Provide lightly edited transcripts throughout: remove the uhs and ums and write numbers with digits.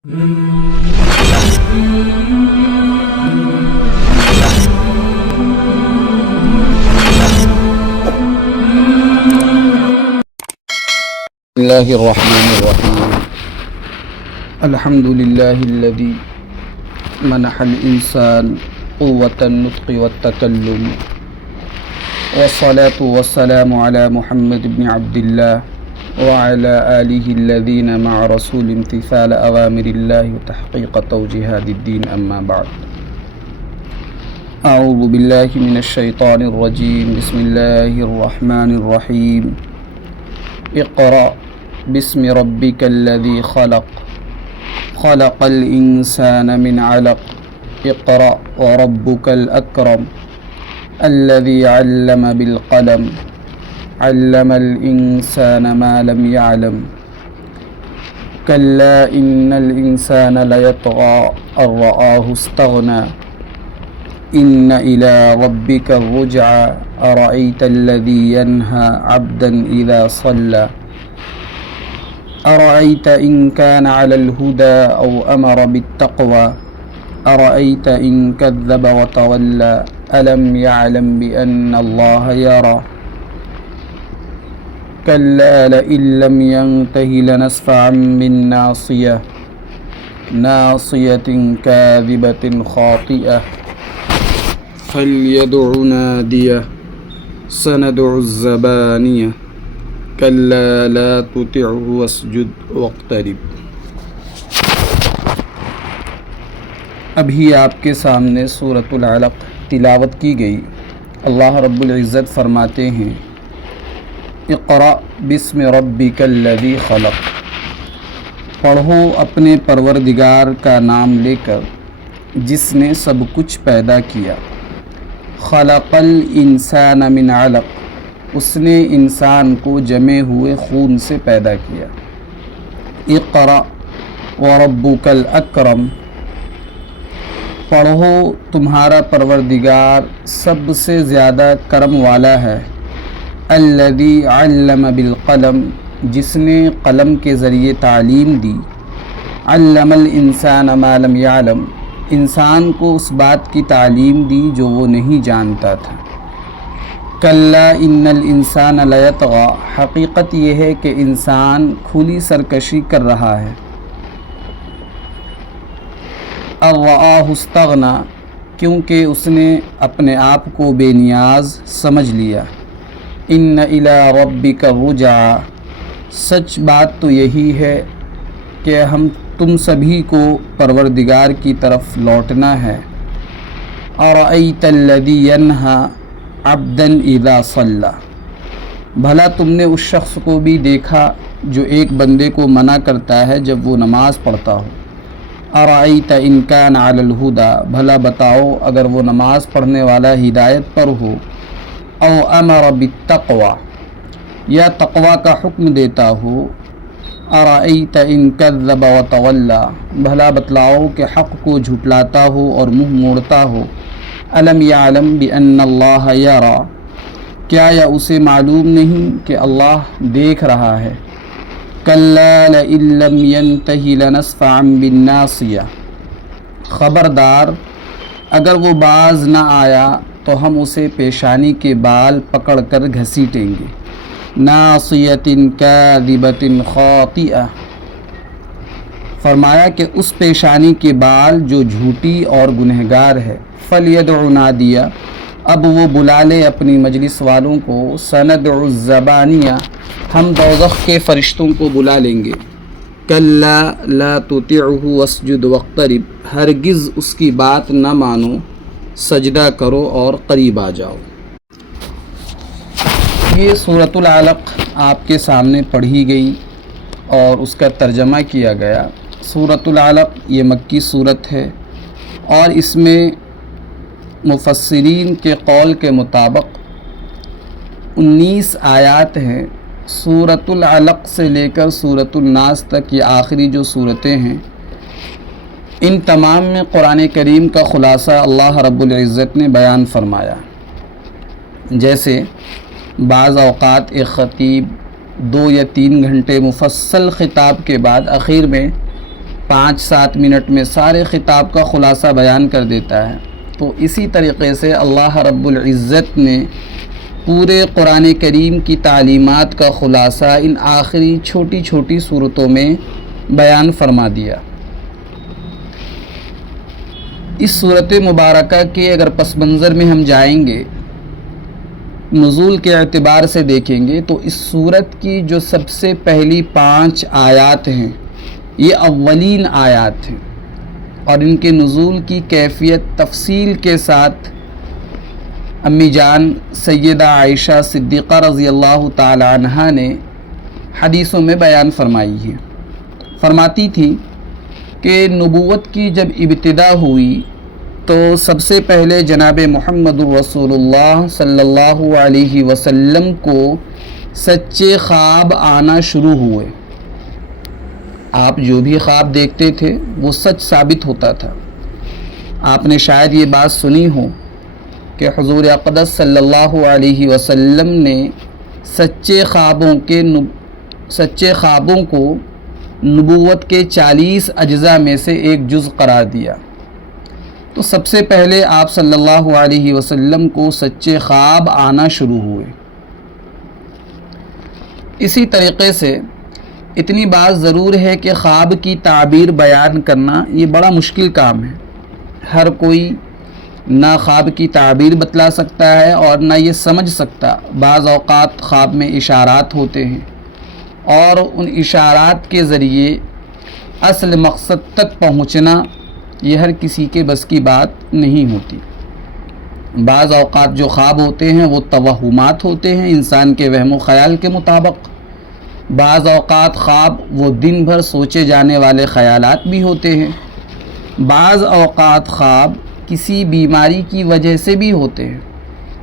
الله الرحمن الرحيم الحمد لله الذي منح الإنسان قوة النطق والتكلم والصلاة والسلام على محمد بن عبد الله وعلى آله الذين مع رسول امتثال أوامر الله وتحقيق توجيهات الدين أما بعد أعوذ بالله من الشيطان الرجيم بسم الله الرحمن الرحيم اقرأ باسم ربك الذي خلق خلق الإنسان من علق اقرأ وربك الأكرم الذي علم بالقلم علم الإنسان ما لم يعلم كلا إن الإنسان ليطغى أن رآه استغنى إن إلى ربك الرجعى أرأيت الذي ينهى عبدا إذا صلى أرأيت إن كان على الهدى أو أمر بالتقوى أرأيت إن كذب وتولى ألم يعلم بأن الله يرى كلا لئن لم ينته لنسفعا بالناصية ناصية كاذبة خاطئة فليدع ناديه سندع الزبانية كلا لا تطعه واسجد واقترب. ابھی آپ کے سامنے سورۃ العلق تلاوت کی گئی. اللہ رب العزت فرماتے ہیں اقرأ باسم ربک الذی خلق، پڑھو اپنے پروردگار کا نام لے کر جس نے سب کچھ پیدا کیا. خلق الانسان من علق، اس نے انسان کو جمے ہوئے خون سے پیدا کیا. اقرأ وربک الاکرم، پڑھو تمہارا پروردگار سب سے زیادہ کرم والا ہے. الذی علم بالقلم، جس نے قلم کے ذریعے تعلیم دی. علم الانسان ما لم يعلم، انسان کو اس بات کی تعلیم دی جو وہ نہیں جانتا تھا. کلا ان الانسان لیطغی، حقیقت یہ ہے کہ انسان کھلی سرکشی کر رہا ہے. ان رآہ استغنی، کیونکہ اس نے اپنے آپ کو بے نیاز سمجھ لیا. ان الی ربک الرجعی، سچ بات تو یہی ہے کہ ہم تم سبھی کو پروردگار کی طرف لوٹنا ہے. ارأیت الذی ینہی عبدا اذا صلی، بھلا تم نے اس شخص کو بھی دیکھا جو ایک بندے کو منع کرتا ہے جب وہ نماز پڑھتا ہو. ارأیت ان کان علی الہدی، بھلا بتاؤ اگر وہ نماز پڑھنے والا ہدایت پر ہو. او امر بالتقوی، یا تقوی کا حکم دیتا ہو. ارأیت ان کذب وتولی، بھلا بتلاؤ کہ حق کو جھٹلاتا ہو اور منہ موڑتا ہو. الم یعلم بان اللہ یری، کیا یا اسے معلوم نہیں کہ اللہ دیکھ رہا ہے. کلا لئن لم ینتہ لنسفعا بالناصیہ، خبردار اگر وہ باز نہ آیا تو ہم اسے پیشانی کے بال پکڑ کر گھسیٹیں گے. ناصیۃ کاذبۃ خاطئہ، فرمایا کہ اس پیشانی کے بال جو جھوٹی اور گنہگار ہے. فلیدع نادیہ، اب وہ بلا لے اپنی مجلس والوں کو. سندع الزبانیہ، ہم دوزخ کے فرشتوں کو بلا لیں گے. کلا لا تطعہ واسجد واقترب، ہرگز اس کی بات نہ مانو، سجدہ کرو اور قریب آ جاؤ. یہ سورۃ العلق آپ کے سامنے پڑھی گئی اور اس کا ترجمہ کیا گیا. سورۃ العلق یہ مکی صورت ہے اور اس میں مفسرین کے قول کے مطابق 19 آیات ہیں. سورۃ العلق سے لے کر سورۃ الناس تک یہ آخری جو صورتیں ہیں، ان تمام میں قرآن کریم کا خلاصہ اللہ رب العزت نے بیان فرمایا. جیسے بعض اوقات ایک خطیب 2 یا 3 گھنٹے مفصل خطاب کے بعد آخر میں 5-7 منٹ میں سارے خطاب کا خلاصہ بیان کر دیتا ہے، تو اسی طریقے سے اللہ رب العزت نے پورے قرآن کریم کی تعلیمات کا خلاصہ ان آخری چھوٹی چھوٹی صورتوں میں بیان فرما دیا۔ اس صورت مبارکہ کے اگر پس منظر میں ہم جائیں گے، نزول کے اعتبار سے دیکھیں گے، تو اس صورت کی جو سب سے پہلی 5 آیات ہیں یہ اولین آیات ہیں، اور ان کے نزول کی کیفیت تفصیل کے ساتھ امی جان سیدہ عائشہ صدیقہ رضی اللہ تعالی عنہا نے حدیثوں میں بیان فرمائی ہے۔ فرماتی تھی کہ نبوت کی جب ابتدا ہوئی تو سب سے پہلے جناب محمد رسول اللہ صلی اللہ علیہ وسلم کو سچے خواب آنا شروع ہوئے۔ آپ جو بھی خواب دیکھتے تھے وہ سچ ثابت ہوتا تھا۔ آپ نے شاید یہ بات سنی ہو کہ حضور اقدس صلی اللہ علیہ وسلم نے سچے خوابوں کو نبوت کے 40 اجزاء میں سے ایک جز قرار دیا۔ تو سب سے پہلے آپ صلی اللہ علیہ وسلم کو سچے خواب آنا شروع ہوئے۔ اسی طریقے سے اتنی بات ضرور ہے کہ خواب کی تعبیر بیان کرنا یہ بڑا مشکل کام ہے۔ ہر کوئی نہ خواب کی تعبیر بتلا سکتا ہے اور نہ یہ سمجھ سکتا۔ بعض اوقات خواب میں اشارات ہوتے ہیں اور ان اشارات کے ذریعے اصل مقصد تک پہنچنا یہ ہر کسی کے بس کی بات نہیں ہوتی۔ بعض اوقات جو خواب ہوتے ہیں وہ توہمات ہوتے ہیں انسان کے وہم و خیال کے مطابق۔ بعض اوقات خواب وہ دن بھر سوچے جانے والے خیالات بھی ہوتے ہیں۔ بعض اوقات خواب کسی بیماری کی وجہ سے بھی ہوتے ہیں،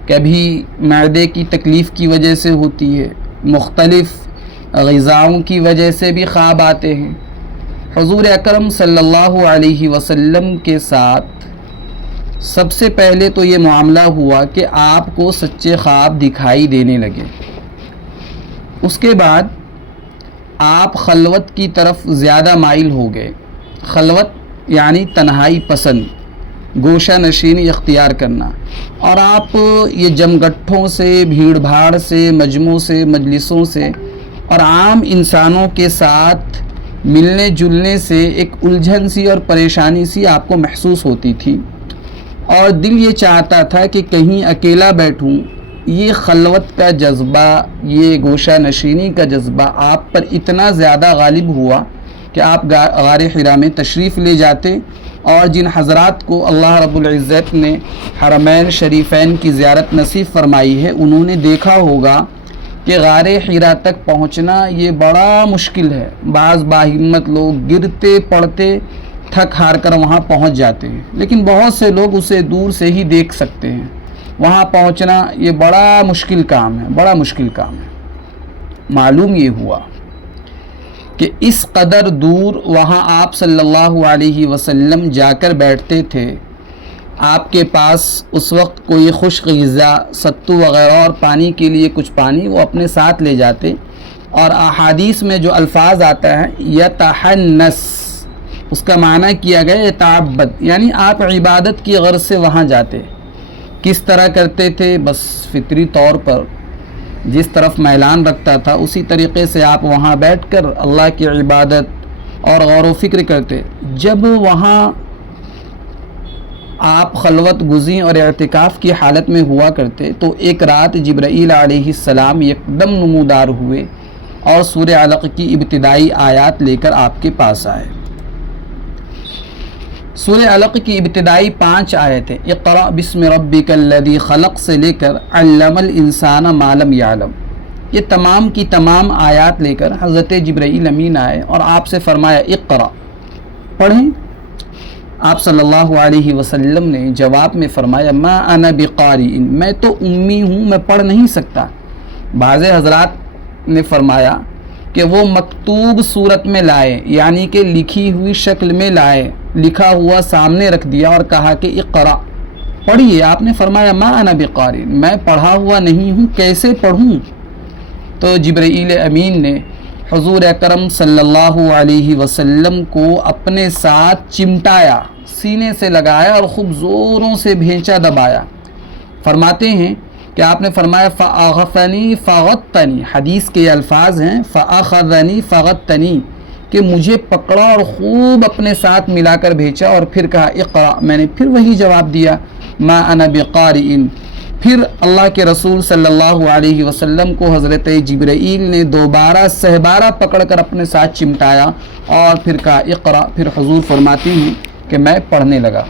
کبھی معدے کی تکلیف کی وجہ سے ہوتی ہے، مختلف غذاؤں کی وجہ سے بھی خواب آتے ہیں۔ حضور اکرم صلی اللہ علیہ وسلم کے ساتھ سب سے پہلے تو یہ معاملہ ہوا کہ آپ کو سچے خواب دکھائی دینے لگے۔ اس کے بعد آپ خلوت کی طرف زیادہ مائل ہو گئے۔ خلوت یعنی تنہائی پسند، گوشہ نشینی اختیار کرنا، اور آپ یہ جمگٹھوں سے، بھیڑ بھاڑ سے، مجموعوں سے، مجلسوں سے اور عام انسانوں کے ساتھ ملنے جلنے سے ایک الجھن سی اور پریشانی سی آپ کو محسوس ہوتی تھی، اور دل یہ چاہتا تھا کہ کہیں اکیلا بیٹھوں۔ یہ خلوت کا جذبہ، یہ گوشہ نشینی کا جذبہ آپ پر اتنا زیادہ غالب ہوا کہ آپ غار حرا میں تشریف لے جاتے، اور جن حضرات کو اللہ رب العزت نے حرمین شریفین کی زیارت نصیب فرمائی ہے انہوں نے دیکھا ہوگا کہ غار حرا تک پہنچنا یہ بڑا مشکل ہے۔ بعض باہمت لوگ گرتے پڑتے تھک ہار کر وہاں پہنچ جاتے ہیں، لیکن بہت سے لوگ اسے دور سے ہی دیکھ سکتے ہیں۔ وہاں پہنچنا یہ بڑا مشکل کام ہے، بڑا مشکل کام ہے۔ معلوم یہ ہوا کہ اس قدر دور وہاں آپ صلی اللہ علیہ وسلم جا کر بیٹھتے تھے۔ آپ کے پاس اس وقت کوئی خشک غذا، ستو وغیرہ اور پانی کے لیے کچھ پانی وہ اپنے ساتھ لے جاتے، اور احادیث میں جو الفاظ آتا ہے یتحنس، اس کا معنی کیا گیا یتعبد، یعنی آپ عبادت کی غرض سے وہاں جاتے۔ کس طرح کرتے تھے؟ بس فطری طور پر جس طرف میلان رکھتا تھا اسی طریقے سے آپ وہاں بیٹھ کر اللہ کی عبادت اور غور و فکر کرتے۔ جب وہاں آپ خلوت گزیں اور اعتکاف کی حالت میں ہوا کرتے تو ایک رات جبرائیل علیہ السلام یکدم نمودار ہوئے اور سورہ علق کی ابتدائی آیات لے کر آپ کے پاس آئے۔ سورہ علق کی ابتدائی 5 آیتیں اقرأ بسم ربک الذی خلق سے لے کر علم الانسان ما لم یعلم، یہ تمام کی تمام آیات لے کر حضرت جبرائیل امین آئے اور آپ سے فرمایا اقرأ، پڑھیں۔ آپ صلی اللہ علیہ وسلم نے جواب میں فرمایا ما انا بقارئ، میں تو امی ہوں، میں پڑھ نہیں سکتا۔ بعض حضرات نے فرمایا کہ وہ مکتوب صورت میں لائے، یعنی کہ لکھی ہوئی شکل میں لائے، لکھا ہوا سامنے رکھ دیا اور کہا کہ اقرأ، پڑھیے۔ آپ نے فرمایا ما انا بقارئ، میں پڑھا ہوا نہیں ہوں، کیسے پڑھوں؟ تو جبرائیل امین نے حضور اکرم صلی اللہ علیہ وسلم کو اپنے ساتھ چمٹایا، سینے سے لگایا اور خوب زوروں سے بھینچا دبایا۔ فرماتے ہیں کہ آپ نے فرمایا فَأَغَثَنِي فَغَطَّنِي، حدیث کے یہ الفاظ ہیں فَأَخَذَنِي فَغَطَّنِي، کہ مجھے پکڑا اور خوب اپنے ساتھ ملا کر بھیجا، اور پھر کہا اقرأ، میں نے پھر وہی جواب دیا ما انا بقارئ۔ پھر اللہ کے رسول صلی اللہ علیہ وسلم کو حضرت جبرائیل نے دوبارہ سہبارہ پکڑ کر اپنے ساتھ چمٹایا اور پھر کہا اقرأ، پھر حضور فرماتے ہیں کہ میں پڑھنے لگا۔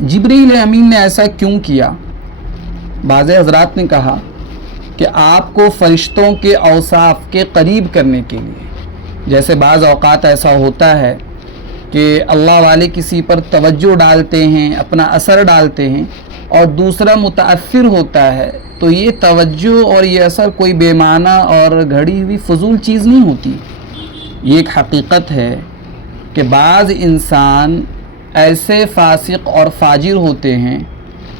جبرائیل امین نے ایسا کیوں کیا؟ بعض حضرات نے کہا کہ آپ کو فرشتوں کے اوصاف کے قریب کرنے کے لیے، جیسے بعض اوقات ایسا ہوتا ہے کہ اللہ والے کسی پر توجہ ڈالتے ہیں، اپنا اثر ڈالتے ہیں، اور دوسرا متاثر ہوتا ہے، تو یہ توجہ اور یہ اثر کوئی بے معنی اور گھڑی ہوئی فضول چیز نہیں ہوتی۔ یہ ایک حقیقت ہے کہ بعض انسان ایسے فاسق اور فاجر ہوتے ہیں،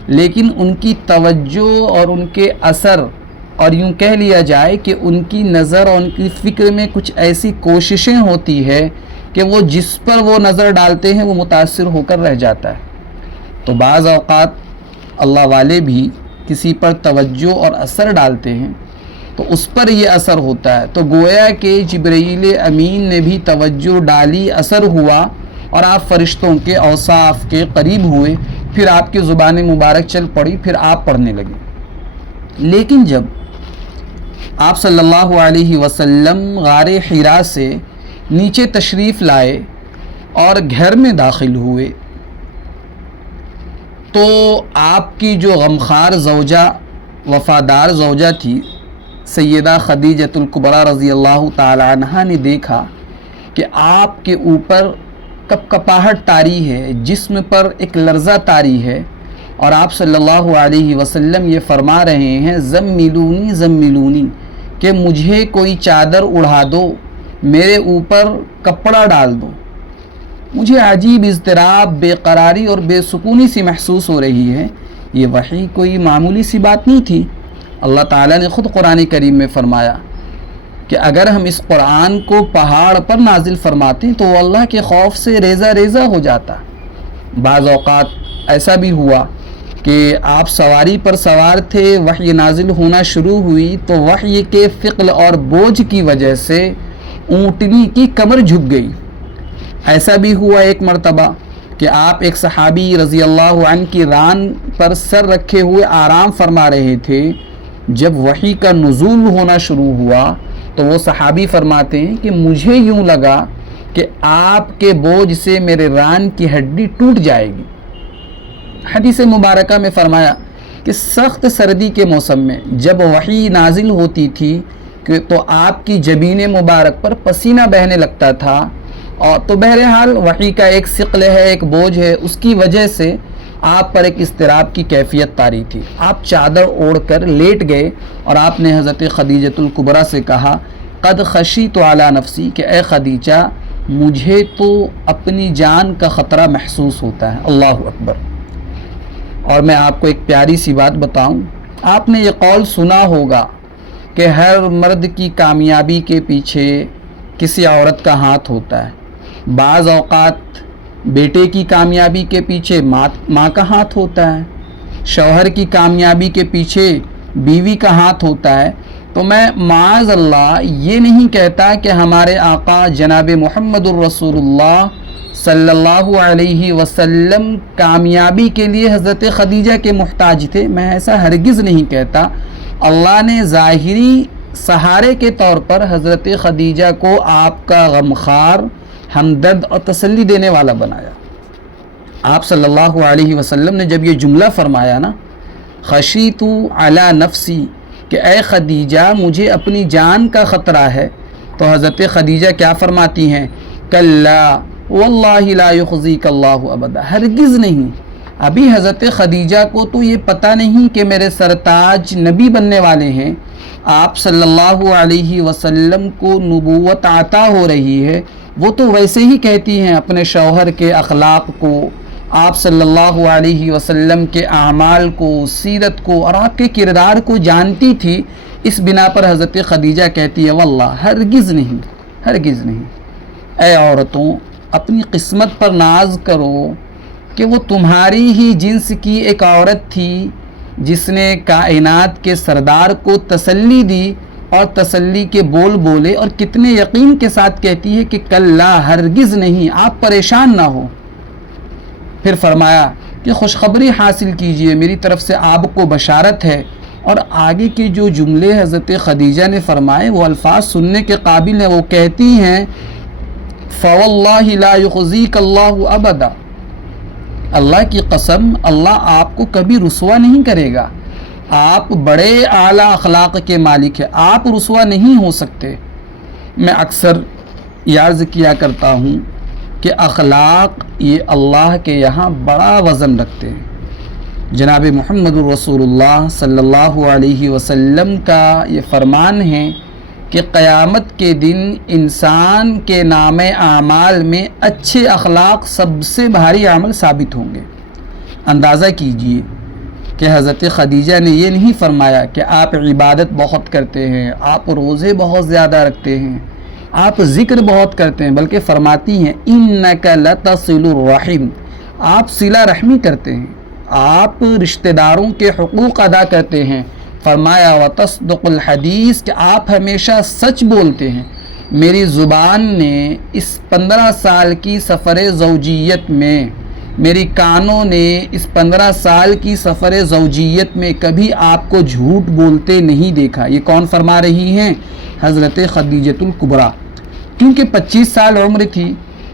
لیکن ان کی توجہ اور ان کے اثر، اور یوں کہہ لیا جائے کہ ان کی نظر اور ان کی فکر میں کچھ ایسی کوششیں ہوتی ہے کہ وہ جس پر وہ نظر ڈالتے ہیں وہ متاثر ہو کر رہ جاتا ہے۔ تو بعض اوقات اللہ والے بھی کسی پر توجہ اور اثر ڈالتے ہیں تو اس پر یہ اثر ہوتا ہے۔ تو گویا کہ جبرائیل امین نے بھی توجہ ڈالی، اثر ہوا، اور آپ فرشتوں کے اوصاف کے قریب ہوئے، پھر آپ کی زبان مبارک چل پڑی، پھر آپ پڑھنے لگے۔ لیکن جب آپ صلی اللہ علیہ وسلم غار حرا سے نیچے تشریف لائے اور گھر میں داخل ہوئے تو آپ کی جو غمخوار زوجہ، وفادار زوجہ تھی سیدہ خدیجۃ الکبریٰ رضی اللہ تعالی عنہا نے دیکھا کہ آپ کے اوپر کپکپاہٹ طاری ہے، جسم پر ایک لرزہ طاری ہے، اور آپ صلی اللہ علیہ وسلم یہ فرما رہے ہیں زملونی زملونی، کہ مجھے کوئی چادر اڑا دو، میرے اوپر کپڑا ڈال دو۔ مجھے عجیب اضطراب، بے قراری اور بے سکونی سی محسوس ہو رہی ہے۔ یہ وحی کوئی معمولی سی بات نہیں تھی۔ اللہ تعالیٰ نے خود قرآن کریم میں فرمایا کہ اگر ہم اس قرآن کو پہاڑ پر نازل فرماتے تو وہ اللہ کے خوف سے ریزہ ریزہ ہو جاتا۔ بعض اوقات ایسا بھی ہوا کہ آپ سواری پر سوار تھے، وحی نازل ہونا شروع ہوئی تو وحی کے ثقل اور بوجھ کی وجہ سے اونٹنی کی کمر جھک گئی۔ ایسا بھی ہوا ایک مرتبہ کہ آپ ایک صحابی رضی اللہ عنہ کی ران پر سر رکھے ہوئے آرام فرما رہے تھے، جب وحی کا نزول ہونا شروع ہوا تو وہ صحابی فرماتے ہیں کہ مجھے یوں لگا کہ آپ کے بوجھ سے میرے ران کی ہڈی ٹوٹ جائے گی۔ حدیث مبارکہ میں فرمایا کہ سخت سردی کے موسم میں جب وحی نازل ہوتی تھی تو آپ کی جبین مبارک پر پسینہ بہنے لگتا تھا، اور تو بہرحال وحی کا ایک ثقل ہے، ایک بوجھ ہے، اس کی وجہ سے آپ پر ایک اضطراب کی کیفیت طاری تھی۔ آپ چادر اوڑھ کر لیٹ گئے اور آپ نے حضرت خدیجۃ الکبریٰ سے کہا قد خشیت علی نفسی، کہ اے خدیجہ مجھے تو اپنی جان کا خطرہ محسوس ہوتا ہے۔ اللہ اکبر۔ اور میں آپ کو ایک پیاری سی بات بتاؤں، آپ نے یہ قول سنا ہوگا کہ ہر مرد کی کامیابی کے پیچھے کسی عورت کا ہاتھ ہوتا ہے۔ بعض اوقات بیٹے کی کامیابی کے پیچھے ماں کا ہاتھ ہوتا ہے، شوہر کی کامیابی کے پیچھے بیوی کا ہاتھ ہوتا ہے۔ تو میں معاذ اللہ یہ نہیں کہتا کہ ہمارے آقا جناب محمد الرسول اللہ صلی اللہ علیہ وسلم کامیابی کے لیے حضرت خدیجہ کے محتاج تھے، میں ایسا ہرگز نہیں کہتا۔ اللہ نے ظاہری سہارے کے طور پر حضرت خدیجہ کو آپ کا غمخوار، ہمدرد اور تسلی دینے والا بنایا۔ آپ صلی اللہ علیہ وسلم نے جب یہ جملہ فرمایا نا خشیت علی نفسی، کہ اے خدیجہ مجھے اپنی جان کا خطرہ ہے، تو حضرت خدیجہ کیا فرماتی ہیں کلا واللہ لا یخزیک اللہ ابدا، ہرگز نہیں۔ ابھی حضرت خدیجہ کو تو یہ پتہ نہیں کہ میرے سرتاج نبی بننے والے ہیں، آپ صلی اللہ علیہ وسلم کو نبوت عطا ہو رہی ہے، وہ تو ویسے ہی کہتی ہیں اپنے شوہر کے اخلاق کو، آپ صلی اللہ علیہ وسلم کے اعمال کو، سیرت کو اور آپ کے کردار کو جانتی تھی، اس بنا پر حضرت خدیجہ کہتی ہے واللہ ہرگز نہیں، ہرگز نہیں، اے عورتوں اپنی قسمت پر ناز کرو کہ وہ تمہاری ہی جنس کی ایک عورت تھی جس نے کائنات کے سردار کو تسلی دی اور تسلی کے بول بولے، اور کتنے یقین کے ساتھ کہتی ہے کہ کلا ہرگز نہیں، آپ پریشان نہ ہو۔ پھر فرمایا کہ خوشخبری حاصل کیجئے، میری طرف سے آپ کو بشارت ہے۔ اور آگے کے جو جملے حضرت خدیجہ نے فرمائے وہ الفاظ سننے کے قابل ہیں۔ وہ کہتی ہیں فواللہ لا یخزیک اللہ ابدا، اللہ کی قسم اللہ آپ کو کبھی رسوا نہیں کرے گا، آپ بڑے اعلیٰ اخلاق کے مالک ہیں، آپ رسوا نہیں ہو سکتے۔ میں اکثر یہ عرض کیا کرتا ہوں کہ اخلاق یہ اللہ کے یہاں بڑا وزن رکھتے ہیں۔ جناب محمد رسول اللہ صلی اللہ علیہ وسلم کا یہ فرمان ہے کہ قیامت کے دن انسان کے نام اعمال میں اچھے اخلاق سب سے بھاری عمل ثابت ہوں گے۔ اندازہ کیجئے کہ حضرت خدیجہ نے یہ نہیں فرمایا کہ آپ عبادت بہت کرتے ہیں، آپ روزے بہت زیادہ رکھتے ہیں، آپ ذکر بہت کرتے ہیں، بلکہ فرماتی ہیں اِنَّكَ لَتَصِلُ الرَّحِمِ، آپ صلہ رحمی کرتے ہیں، آپ رشتہ داروں کے حقوق ادا کرتے ہیں۔ فرمایا وَتَصْدُقُ الْحَدِيثِ کہ آپ ہمیشہ سچ بولتے ہیں۔ میری زبان نے اس 15 سال کی سفر زوجیت میں، میری کانوں نے اس 15 سال کی سفر زوجیت میں کبھی آپ کو جھوٹ بولتے نہیں دیکھا۔ یہ کون فرما رہی ہیں؟ حضرت خدیجۃ الکبریٰ۔ کیونکہ 25 سال عمر تھی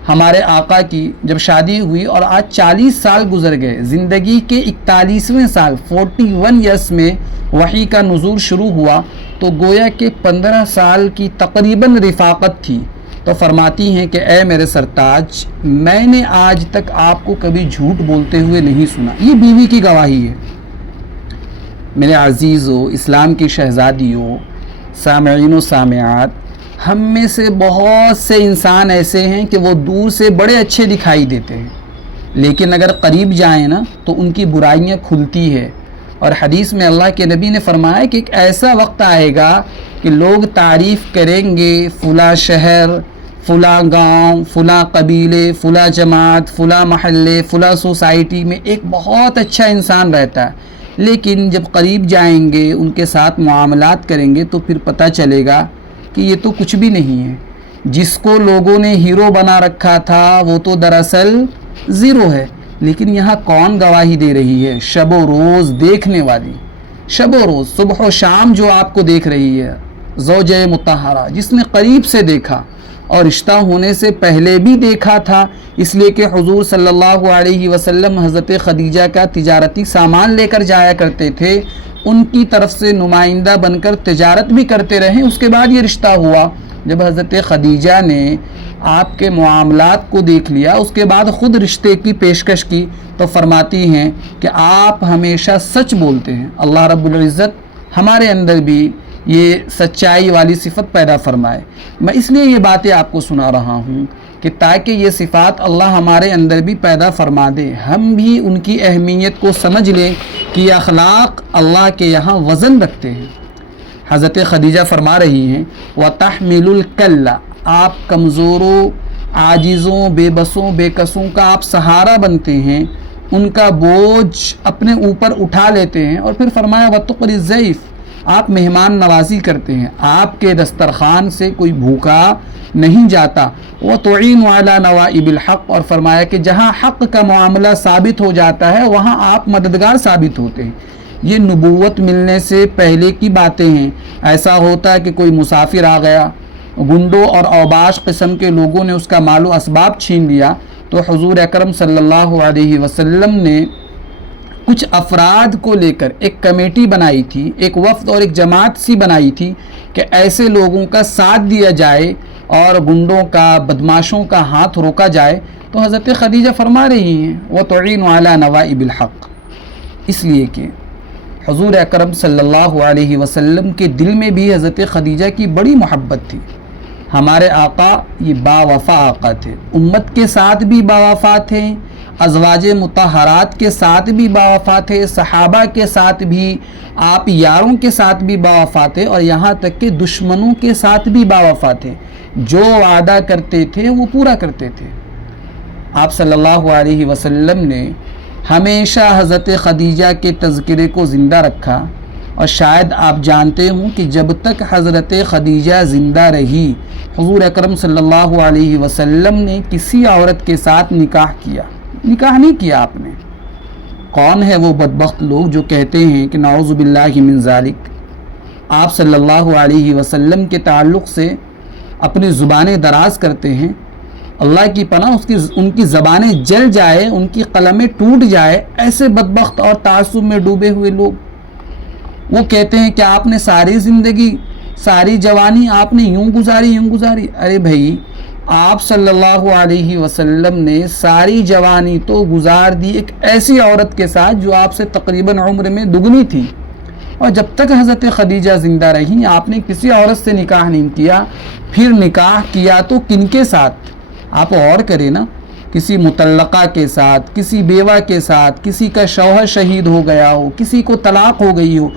ہمارے آقا کی جب شادی ہوئی، اور آج 40 سال گزر گئے۔ زندگی کے 41ویں سال 41 ایئرس میں وحی کا نزول شروع ہوا، تو گویا کہ 15 سال کی تقریباً رفاقت تھی۔ تو فرماتی ہیں کہ اے میرے سرتاج، میں نے آج تک آپ کو کبھی جھوٹ بولتے ہوئے نہیں سنا۔ یہ بیوی کی گواہی ہے۔ میرے عزیزو، اسلام کی شہزادیوں، سامعین و سامعات، ہم میں سے بہت سے انسان ایسے ہیں کہ وہ دور سے بڑے اچھے دکھائی دیتے ہیں، لیکن اگر قریب جائیں نا تو ان کی برائیاں کھلتی ہے۔ اور حدیث میں اللہ کے نبی نے فرمایا کہ ایک ایسا وقت آئے گا کہ لوگ تعریف کریں گے فلاں شہر، فلاں گاؤں، فلاں قبیلے، فلاں جماعت، فلاں محلے، فلاں سوسائٹی میں ایک بہت اچھا انسان رہتا ہے، لیکن جب قریب جائیں گے، ان کے ساتھ معاملات کریں گے تو پھر پتہ چلے گا کہ یہ تو کچھ بھی نہیں ہے۔ جس کو لوگوں نے ہیرو بنا رکھا تھا وہ تو دراصل زیرو ہے۔ لیکن یہاں کون گواہی دے رہی ہے؟ شب و روز دیکھنے والی، شب و روز، صبح و شام جو آپ کو دیکھ رہی ہے، زوجہ مطہرہ، جس نے قریب سے دیکھا اور رشتہ ہونے سے پہلے بھی دیکھا تھا، اس لیے کہ حضور صلی اللہ علیہ وسلم حضرت خدیجہ کا تجارتی سامان لے کر جایا کرتے تھے، ان کی طرف سے نمائندہ بن کر تجارت بھی کرتے رہے۔ اس کے بعد یہ رشتہ ہوا۔ جب حضرت خدیجہ نے آپ کے معاملات کو دیکھ لیا، اس کے بعد خود رشتے کی پیشکش کی، تو فرماتی ہیں کہ آپ ہمیشہ سچ بولتے ہیں۔ اللہ رب العزت ہمارے اندر بھی یہ سچائی والی صفت پیدا فرمائے۔ میں اس لیے یہ باتیں آپ کو سنا رہا ہوں کہ تاکہ یہ صفات اللہ ہمارے اندر بھی پیدا فرما دے، ہم بھی ان کی اہمیت کو سمجھ لیں کہ یہ اخلاق اللہ کے یہاں وزن رکھتے ہیں۔ حضرت خدیجہ فرما رہی ہیں وَتَحْمِلُ الْكَلَّ، آپ کمزوروں، عاجزوں، بے بسوں، بے کسوں کا آپ سہارا بنتے ہیں، ان کا بوجھ اپنے اوپر اٹھا لیتے ہیں۔ اور پھر فرمایا وَتُقْرِي الضَّيْفَ، آپ مہمان نوازی کرتے ہیں، آپ کے دسترخوان سے کوئی بھوکا نہیں جاتا۔ وَتُعِينُ عَلَى نَوَائِبِ الْحَقِّ، اور فرمایا کہ جہاں حق کا معاملہ ثابت ہو جاتا ہے وہاں آپ مددگار ثابت ہوتے ہیں۔ یہ نبوت ملنے سے پہلے کی باتیں ہیں۔ ایسا ہوتا ہے کہ کوئی مسافر آ گیا، گنڈوں اور اوباش قسم کے لوگوں نے اس کا مال و اسباب چھین لیا، تو حضور اکرم صلی اللہ علیہ وسلم نے کچھ افراد کو لے کر ایک کمیٹی بنائی تھی، ایک وفد اور ایک جماعت سی بنائی تھی کہ ایسے لوگوں کا ساتھ دیا جائے اور گنڈوں کا، بدماشوں کا ہاتھ روکا جائے۔ تو حضرت خدیجہ فرما رہی ہیں وَتُعِينُ عَلَى نَوَائِبِ الْحَقِّ، اس لیے کہ حضور اکرم صلی اللہ علیہ وسلم کے دل میں بھی حضرت خدیجہ کی بڑی محبت تھی۔ ہمارے آقا یہ با وفا آقا تھے، امت کے ساتھ بھی با وفا تھے، ازواج مطہرات کے ساتھ بھی باوفا تھے، صحابہ کے ساتھ بھی، آپ یاروں کے ساتھ بھی باوفا تھے، اور یہاں تک کہ دشمنوں کے ساتھ بھی باوفا تھے۔ جو وعدہ کرتے تھے وہ پورا کرتے تھے۔ آپ صلی اللہ علیہ وسلم نے ہمیشہ حضرت خدیجہ کے تذکرے کو زندہ رکھا، اور شاید آپ جانتے ہوں کہ جب تک حضرت خدیجہ زندہ رہی، حضور اکرم صلی اللہ علیہ وسلم نے کسی عورت کے ساتھ نکاح نہیں کیا آپ نے۔ کون ہے وہ بدبخت لوگ جو کہتے ہیں کہ نعوذ باللہ من ذالک، آپ صلی اللہ علیہ وسلم کے تعلق سے اپنی زبانیں دراز کرتے ہیں، اللہ کی پناہ ان کی زبانیں جل جائے، ان کی قلمیں ٹوٹ جائے۔ ایسے بدبخت اور تعصب میں ڈوبے ہوئے لوگ وہ کہتے ہیں کہ آپ نے ساری زندگی، ساری جوانی آپ نے یوں گزاری۔ ارے بھائی، آپ صلی اللہ علیہ وسلم نے ساری جوانی تو گزار دی ایک ایسی عورت کے ساتھ جو آپ سے تقریباً عمر میں دگنی تھی، اور جب تک حضرت خدیجہ زندہ رہی آپ نے کسی عورت سے نکاح نہیں کیا۔ پھر نکاح کیا تو کن کے ساتھ؟ آپ اور کریں نا، کسی مطلقہ کے ساتھ، کسی بیوہ کے ساتھ، کسی کا شوہر شہید ہو گیا ہو، کسی کو طلاق ہو گئی ہو۔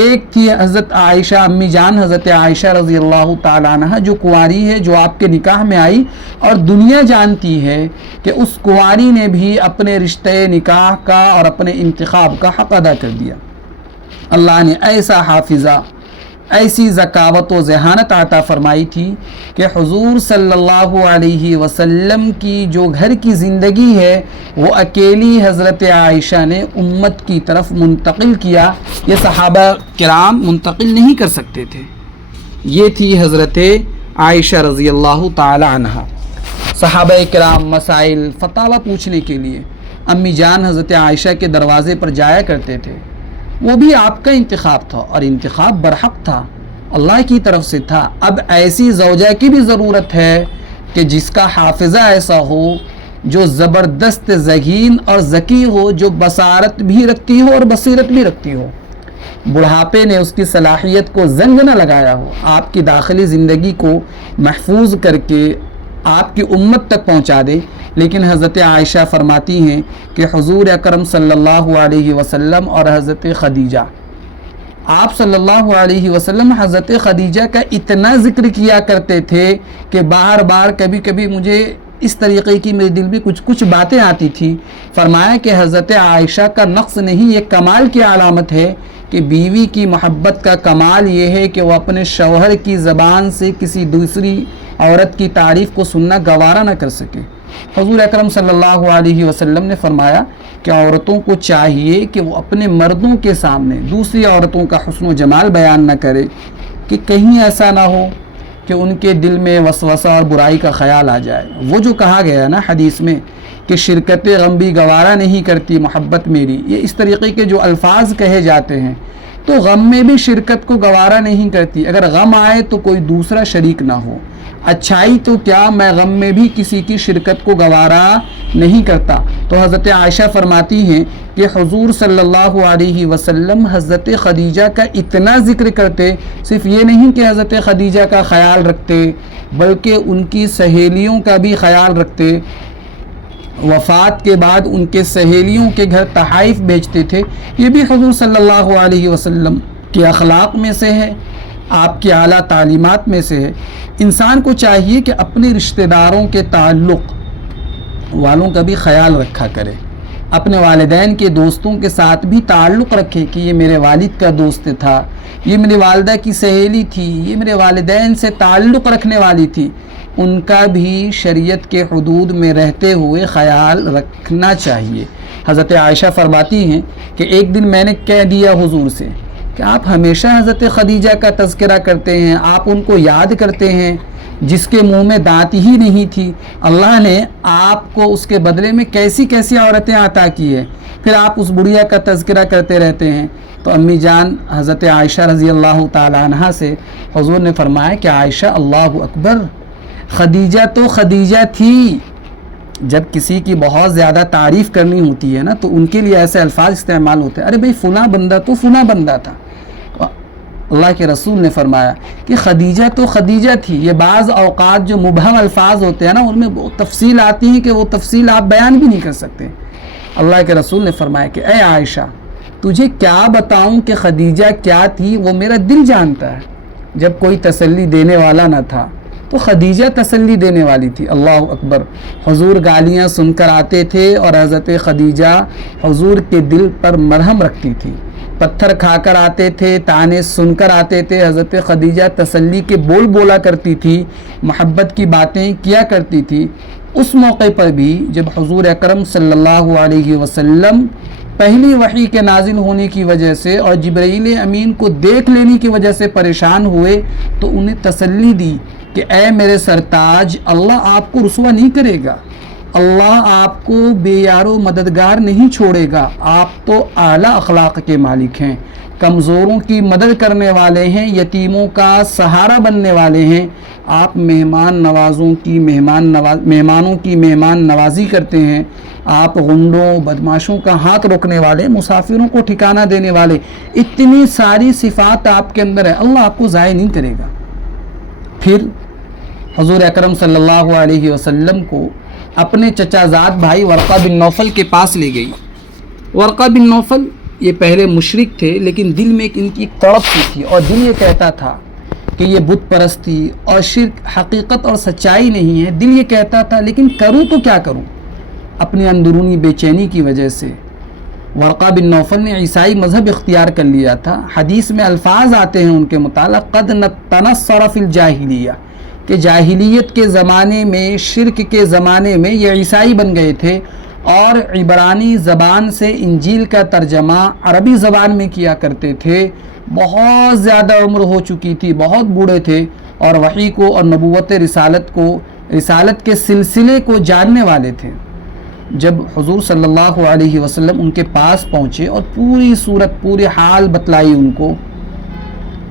ایک تھی حضرت عائشہ، امی جان حضرت عائشہ رضی اللہ تعالیٰ عنہ، جو کنواری ہے، جو آپ کے نکاح میں آئی، اور دنیا جانتی ہے کہ اس کنواری نے بھی اپنے رشتہ نکاح کا اور اپنے انتخاب کا حق ادا کر دیا۔ اللہ نے ایسا حافظہ، ایسی ذکاوت و ذہانت عطا فرمائی تھی کہ حضور صلی اللہ علیہ وسلم کی جو گھر کی زندگی ہے وہ اکیلی حضرت عائشہ نے امت کی طرف منتقل کیا۔ یہ صحابہ کرام منتقل نہیں کر سکتے تھے۔ یہ تھی حضرت عائشہ رضی اللہ تعالی عنہ۔ صحابہ کرام مسائل فتاوی پوچھنے کے لیے امی جان حضرت عائشہ کے دروازے پر جایا کرتے تھے۔ وہ بھی آپ کا انتخاب تھا، اور انتخاب برحق تھا، اللہ کی طرف سے تھا۔ اب ایسی زوجہ کی بھی ضرورت ہے کہ جس کا حافظہ ایسا ہو، جو زبردست ذہین اور ذکی ہو، جو بصارت بھی رکھتی ہو اور بصیرت بھی رکھتی ہو، بڑھاپے نے اس کی صلاحیت کو زنگ نہ لگایا ہو، آپ کی داخلی زندگی کو محفوظ کر کے آپ کی امت تک پہنچا دے۔ لیکن حضرت عائشہ فرماتی ہیں کہ حضور اکرم صلی اللہ علیہ وسلم اور حضرت خدیجہ، آپ صلی اللہ علیہ وسلم حضرت خدیجہ کا اتنا ذکر کیا کرتے تھے کہ بار بار کبھی کبھی مجھے اس طریقے کی میرے دل میں کچھ باتیں آتی تھی۔ فرمایا کہ حضرت عائشہ کا نقص نہیں، یہ کمال کی علامت ہے کہ بیوی کی محبت کا کمال یہ ہے کہ وہ اپنے شوہر کی زبان سے کسی دوسری عورت کی تعریف کو سننا گوارا نہ کر سکے۔ حضور اکرم صلی اللہ علیہ وسلم نے فرمایا کہ عورتوں کو چاہیے کہ وہ اپنے مردوں کے سامنے دوسری عورتوں کا حسن و جمال بیان نہ کرے، کہ کہیں ایسا نہ ہو کہ ان کے دل میں وسوسہ اور برائی کا خیال آ جائے۔ وہ جو کہا گیا نا حدیث میں کہ شرکت غم بھی گوارا نہیں کرتی محبت میری، یہ اس طریقے کے جو الفاظ کہے جاتے ہیں، تو غم میں بھی شرکت کو گوارا نہیں کرتی۔ اگر غم آئے تو کوئی دوسرا شریک نہ ہو، اچھائی تو کیا میں غم میں بھی کسی کی شرکت کو گوارا نہیں کرتا۔ تو حضرت عائشہ فرماتی ہیں کہ حضور صلی اللہ علیہ وسلم حضرت خدیجہ کا اتنا ذکر کرتے، صرف یہ نہیں کہ حضرت خدیجہ کا خیال رکھتے بلکہ ان کی سہیلیوں کا بھی خیال رکھتے۔ وفات کے بعد ان کے سہیلیوں کے گھر تحائف بھیجتے تھے۔ یہ بھی حضور صلی اللہ علیہ وسلم کے اخلاق میں سے ہے، آپ کی اعلیٰ تعلیمات میں سے ہے۔ انسان کو چاہیے کہ اپنے رشتہ داروں کے تعلق والوں کا بھی خیال رکھا کرے، اپنے والدین کے دوستوں کے ساتھ بھی تعلق رکھے کہ یہ میرے والد کا دوست تھا، یہ میری والدہ کی سہیلی تھی، یہ میرے والدین سے تعلق رکھنے والی تھی، ان کا بھی شریعت کے حدود میں رہتے ہوئے خیال رکھنا چاہیے۔ حضرت عائشہ فرماتی ہیں کہ ایک دن میں نے کہہ دیا حضور سے کہ آپ ہمیشہ حضرت خدیجہ کا تذکرہ کرتے ہیں، آپ ان کو یاد کرتے ہیں، جس کے منہ میں دانت ہی نہیں تھی، اللہ نے آپ کو اس کے بدلے میں کیسی کیسی عورتیں عطا کی ہے، پھر آپ اس بڑھیا کا تذکرہ کرتے رہتے ہیں۔ تو امی جان حضرت عائشہ رضی اللہ تعالی عنہ سے حضور نے فرمایا کہ عائشہ اللہ اکبر، خدیجہ تو خدیجہ تھی۔ جب کسی کی بہت زیادہ تعریف کرنی ہوتی ہے نا تو ان کے لیے ایسے الفاظ استعمال ہوتے ہیں، ارے بھئی فلاں بندہ تو فلاں بندہ تھا۔ اللہ کے رسول نے فرمایا کہ خدیجہ تو خدیجہ تھی. یہ بعض اوقات جو مبہم الفاظ ہوتے ہیں نا ان میں وہ تفصیل آتی ہیں کہ وہ تفصیل آپ بیان بھی نہیں کر سکتے. اللہ کے رسول نے فرمایا کہ اے عائشہ تجھے کیا بتاؤں کہ خدیجہ کیا تھی، وہ میرا دل جانتا ہے. جب کوئی تسلی دینے والا نہ تھا تو خدیجہ تسلی دینے والی تھی. اللہ اکبر. حضور گالیاں سن کر آتے تھے اور حضرت خدیجہ حضور کے دل پر مرہم رکھتی تھی. پتھر کھا کر آتے تھے، تانے سن کر آتے تھے، حضرت خدیجہ تسلی کے بول بولا کرتی تھی، محبت کی باتیں کیا کرتی تھی. اس موقع پر بھی جب حضور اکرم صلی اللہ علیہ وسلم پہلی وحی کے نازل ہونے کی وجہ سے اور جبرائیل امین کو دیکھ لینے کی وجہ سے پریشان ہوئے تو انہیں تسلی دی کہ اے میرے سرتاج، اللہ آپ کو رسوا نہیں کرے گا، اللہ آپ کو بے یار و مددگار نہیں چھوڑے گا. آپ تو اعلیٰ اخلاق کے مالک ہیں، کمزوروں کی مدد کرنے والے ہیں، یتیموں کا سہارا بننے والے ہیں. آپ مہمانوں کی مہمان نوازی کرتے ہیں. آپ غنڈوں بدماشوں کا ہاتھ روکنے والے، مسافروں کو ٹھکانہ دینے والے. اتنی ساری صفات آپ کے اندر ہے، اللہ آپ کو ضائع نہیں کرے گا. پھر حضور اکرم صلی اللہ علیہ وسلم کو اپنے چچا زاد بھائی ورقہ بن نوفل کے پاس لے گئی. ورقہ بن نوفل یہ پہلے مشرک تھے لیکن دل میں ان کی ایک تڑپ سی تھی اور دل یہ کہتا تھا کہ یہ بت پرستی اور شرک حقیقت اور سچائی نہیں ہے. دل یہ کہتا تھا لیکن کروں تو کیا کروں. اپنی اندرونی بے چینی کی وجہ سے ورقہ بن نوفل نے عیسائی مذہب اختیار کر لیا تھا. حدیث میں الفاظ آتے ہیں ان کے متعلق قد تنصر فی الجاہلیہ کہ جاہلیت کے زمانے میں، شرک کے زمانے میں یہ عیسائی بن گئے تھے اور عبرانی زبان سے انجیل کا ترجمہ عربی زبان میں کیا کرتے تھے. بہت زیادہ عمر ہو چکی تھی، بہت بوڑھے تھے اور وحی کو اور نبوت رسالت کے سلسلے کو جاننے والے تھے. جب حضور صلی اللہ علیہ وسلم ان کے پاس پہنچے اور پوری صورت پوری حال بتلائی ان کو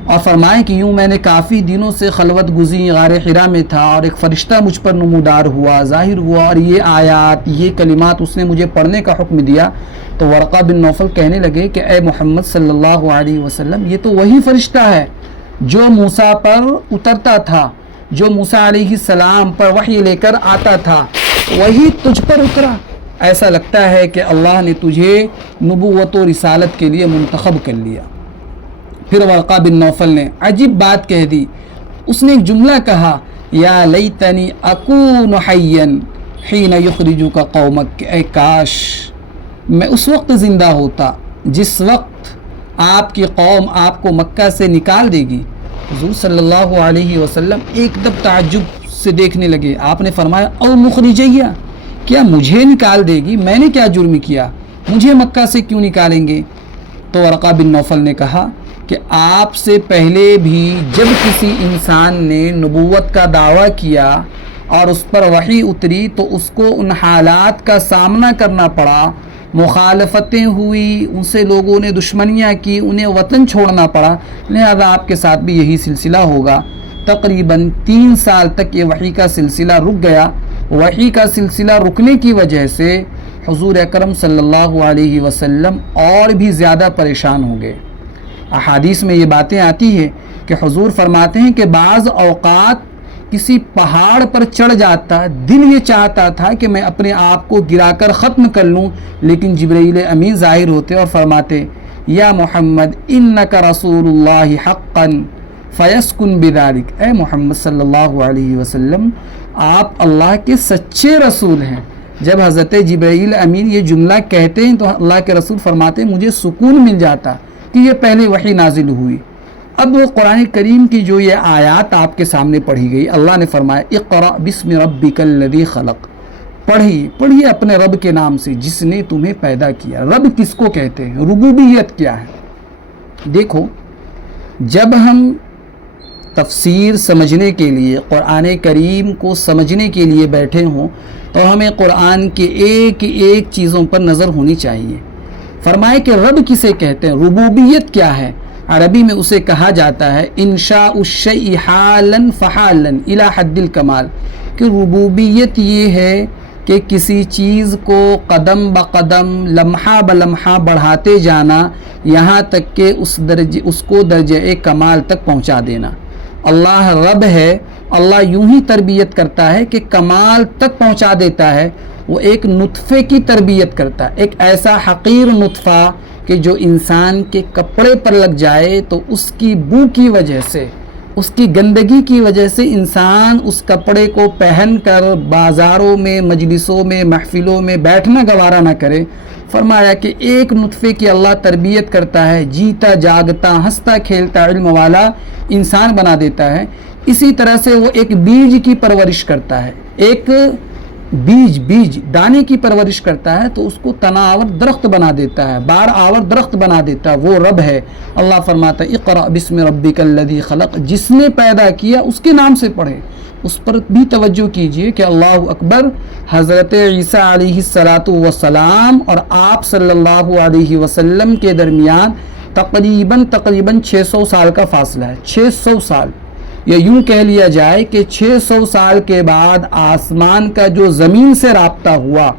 اور فرمائے کہ یوں میں نے کافی دنوں سے خلوت گزی غار حرا میں تھا اور ایک فرشتہ مجھ پر نمودار ہوا، ظاہر ہوا اور یہ آیات یہ کلمات اس نے مجھے پڑھنے کا حکم دیا. تو ورقہ بن نوفل کہنے لگے کہ اے محمد صلی اللہ علیہ وسلم یہ تو وہی فرشتہ ہے جو موسیٰ پر اترتا تھا، جو موسیٰ علیہ السلام پر وحی لے کر آتا تھا، وہی تجھ پر اترا. ایسا لگتا ہے کہ اللہ نے تجھے نبوت و رسالت کے لیے منتخب کر لیا. پھر ورقہ بن نوفل نے عجیب بات کہہ دی. اس نے ایک جملہ کہا یا لیتنی اکون حیا حین یخرجک قومک، اے کاش میں اس وقت زندہ ہوتا جس وقت آپ کی قوم آپ کو مکہ سے نکال دے گی. حضور صلی اللہ علیہ وسلم ایک دم تعجب سے دیکھنے لگے. آپ نے فرمایا او مخرجیہ، کیا مجھے نکال دے گی؟ میں نے کیا جرم کیا؟ مجھے مکہ سے کیوں نکالیں گے؟ تو ورقہ بن نوفل نے کہا کہ آپ سے پہلے بھی جب کسی انسان نے نبوت کا دعویٰ کیا اور اس پر وحی اتری تو اس کو ان حالات کا سامنا کرنا پڑا، مخالفتیں ہوئی، ان سے لوگوں نے دشمنیاں کی، انہیں وطن چھوڑنا پڑا. لہذا آپ کے ساتھ بھی یہی سلسلہ ہوگا. تقریباً 3 سال تک یہ وحی کا سلسلہ رک گیا. وحی کا سلسلہ رکنے کی وجہ سے حضور اکرم صلی اللہ علیہ وسلم اور بھی زیادہ پریشان ہو گئے. احادیث میں یہ باتیں آتی ہے کہ حضور فرماتے ہیں کہ بعض اوقات کسی پہاڑ پر چڑھ جاتا، دل یہ چاہتا تھا کہ میں اپنے آپ کو گرا کر ختم کر لوں، لیکن جبرائیل امین ظاہر ہوتے اور فرماتے یا محمد انک رسول اللہ حقا فیسکن بذالک، اے محمد صلی اللہ علیہ وسلم آپ اللہ کے سچے رسول ہیں. جب حضرت جبرائیل امین یہ جملہ کہتے ہیں تو اللہ کے رسول فرماتے ہیں مجھے سکون مل جاتا کہ یہ پہلے وحی نازل ہوئی. اب قرآن کریم کی جو یہ آیات آپ کے سامنے پڑھی گئی، اللہ نے فرمایا اقرأ بسم ربک الذی خلق، پڑھیے اپنے رب کے نام سے جس نے تمہیں پیدا کیا. رب کس کو کہتے ہیں؟ ربوبیت کیا ہے؟ دیکھو، جب ہم تفسیر سمجھنے کے لیے قرآن کریم کو سمجھنے کے لیے بیٹھے ہوں تو ہمیں قرآن کے ایک ایک چیزوں پر نظر ہونی چاہیے. فرمائے کہ رب کسے کہتے ہیں، ربوبیت کیا ہے؟ عربی میں اسے کہا جاتا ہے انشاء الشیء حالا فحالا الی حد الکمال، کہ ربوبیت یہ ہے کہ کسی چیز کو قدم بقدم لمحہ بلمحہ بڑھاتے جانا یہاں تک کہ اس کو درجہ کمال تک پہنچا دینا۔ اللہ رب ہے، اللہ یوں ہی تربیت کرتا ہے کہ کمال تک پہنچا دیتا ہے۔ وہ ایک نطفے کی تربیت کرتا ہے، ایک ایسا حقیر نطفہ کہ جو انسان کے کپڑے پر لگ جائے تو اس کی بو کی وجہ سے، اس کی گندگی کی وجہ سے انسان اس کپڑے کو پہن کر بازاروں میں، مجلسوں میں، محفلوں میں بیٹھنا گوارا نہ کرے۔ فرمایا کہ ایک نطفے کی اللہ تربیت کرتا ہے، جیتا جاگتا ہنستا کھیلتا علم والا انسان بنا دیتا ہے۔ اسی طرح سے وہ ایک بیج کی پرورش کرتا ہے، ایک بیج دانے کی پرورش کرتا ہے تو اس کو تنا آور درخت بنا دیتا ہے، بار آور درخت بنا دیتا ہے۔ وہ رب ہے۔ اللہ فرماتا ہے اقرأ بسم ربک الذی خلق، جس نے پیدا کیا اس کے نام سے پڑھیں۔ اس پر بھی توجہ کیجئے کہ اللہ اکبر، حضرت عیسیٰ علیہ السلام اور آپ صلی اللہ علیہ وسلم کے درمیان تقریباً 600 سال کا فاصلہ ہے۔ 600 سال، یا یوں کہہ لیا جائے کہ 600 سال کے بعد آسمان کا جو زمین سے رابطہ ہوا،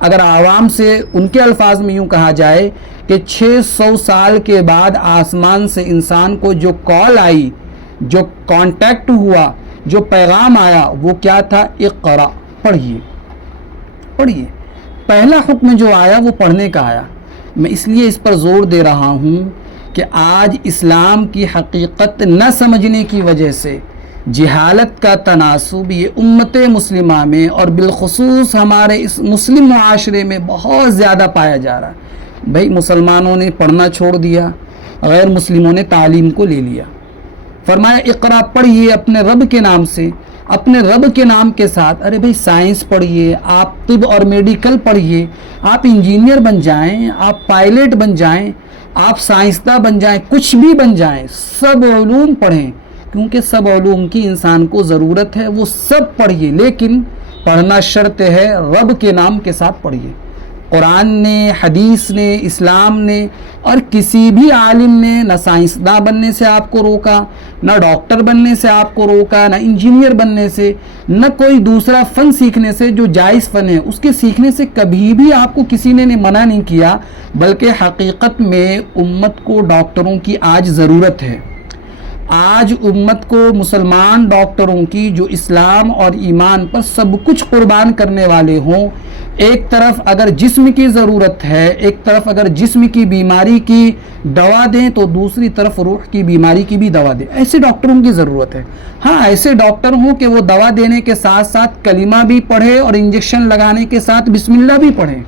اگر عوام سے ان کے الفاظ میں یوں کہا جائے کہ 600 سال کے بعد آسمان سے انسان کو جو کال آئی، جو کانٹیکٹ ہوا، جو پیغام آیا، وہ کیا تھا؟ اقرأ، پڑھیے۔ پہلا حکم جو آیا وہ پڑھنے کا آیا۔ میں اس لیے اس پر زور دے رہا ہوں کہ آج اسلام کی حقیقت نہ سمجھنے کی وجہ سے جہالت کا تناسب یہ امت مسلمہ میں اور بالخصوص ہمارے اس مسلم معاشرے میں بہت زیادہ پایا جا رہا ہے۔ بھئی مسلمانوں نے پڑھنا چھوڑ دیا، غیر مسلموں نے تعلیم کو لے لیا۔ فرمایا اقرا، پڑھیے اپنے رب کے نام سے، اپنے رب کے نام کے ساتھ۔ ارے بھئی سائنس پڑھیے، آپ طب اور میڈیکل پڑھیے، آپ انجینئر بن جائیں، آپ پائلٹ بن جائیں، آپ سائنسداں بن جائیں، کچھ بھی بن جائیں، سب علوم پڑھیں، کیونکہ سب علوم کی انسان کو ضرورت ہے، وہ سب پڑھیے، لیکن پڑھنا شرط ہے رب کے نام کے ساتھ پڑھیے۔ قرآن نے، حدیث نے، اسلام نے اور کسی بھی عالم نے نہ سائنسداں بننے سے آپ کو روکا، نہ ڈاکٹر بننے سے آپ کو روکا، نہ انجینئر بننے سے، نہ کوئی دوسرا فن سیکھنے سے جو جائز فن ہے اس کے سیکھنے سے کبھی بھی آپ کو کسی نے منع نہیں کیا، بلکہ حقیقت میں امت کو ڈاکٹروں کی آج ضرورت ہے۔ آج امت کو مسلمان ڈاکٹروں کی جو اسلام اور ایمان پر سب کچھ قربان کرنے والے ہوں، ایک طرف اگر جسم کی ضرورت ہے، ایک طرف اگر جسم کی بیماری کی دوا دیں تو دوسری طرف روح کی بیماری کی بھی دوا دیں، ایسے ڈاکٹروں کی ضرورت ہے۔ ہاں ایسے ڈاکٹر ہوں کہ وہ دوا دینے کے ساتھ ساتھ کلمہ بھی پڑھے اور انجیکشن لگانے کے ساتھ بسم اللہ بھی پڑھیں،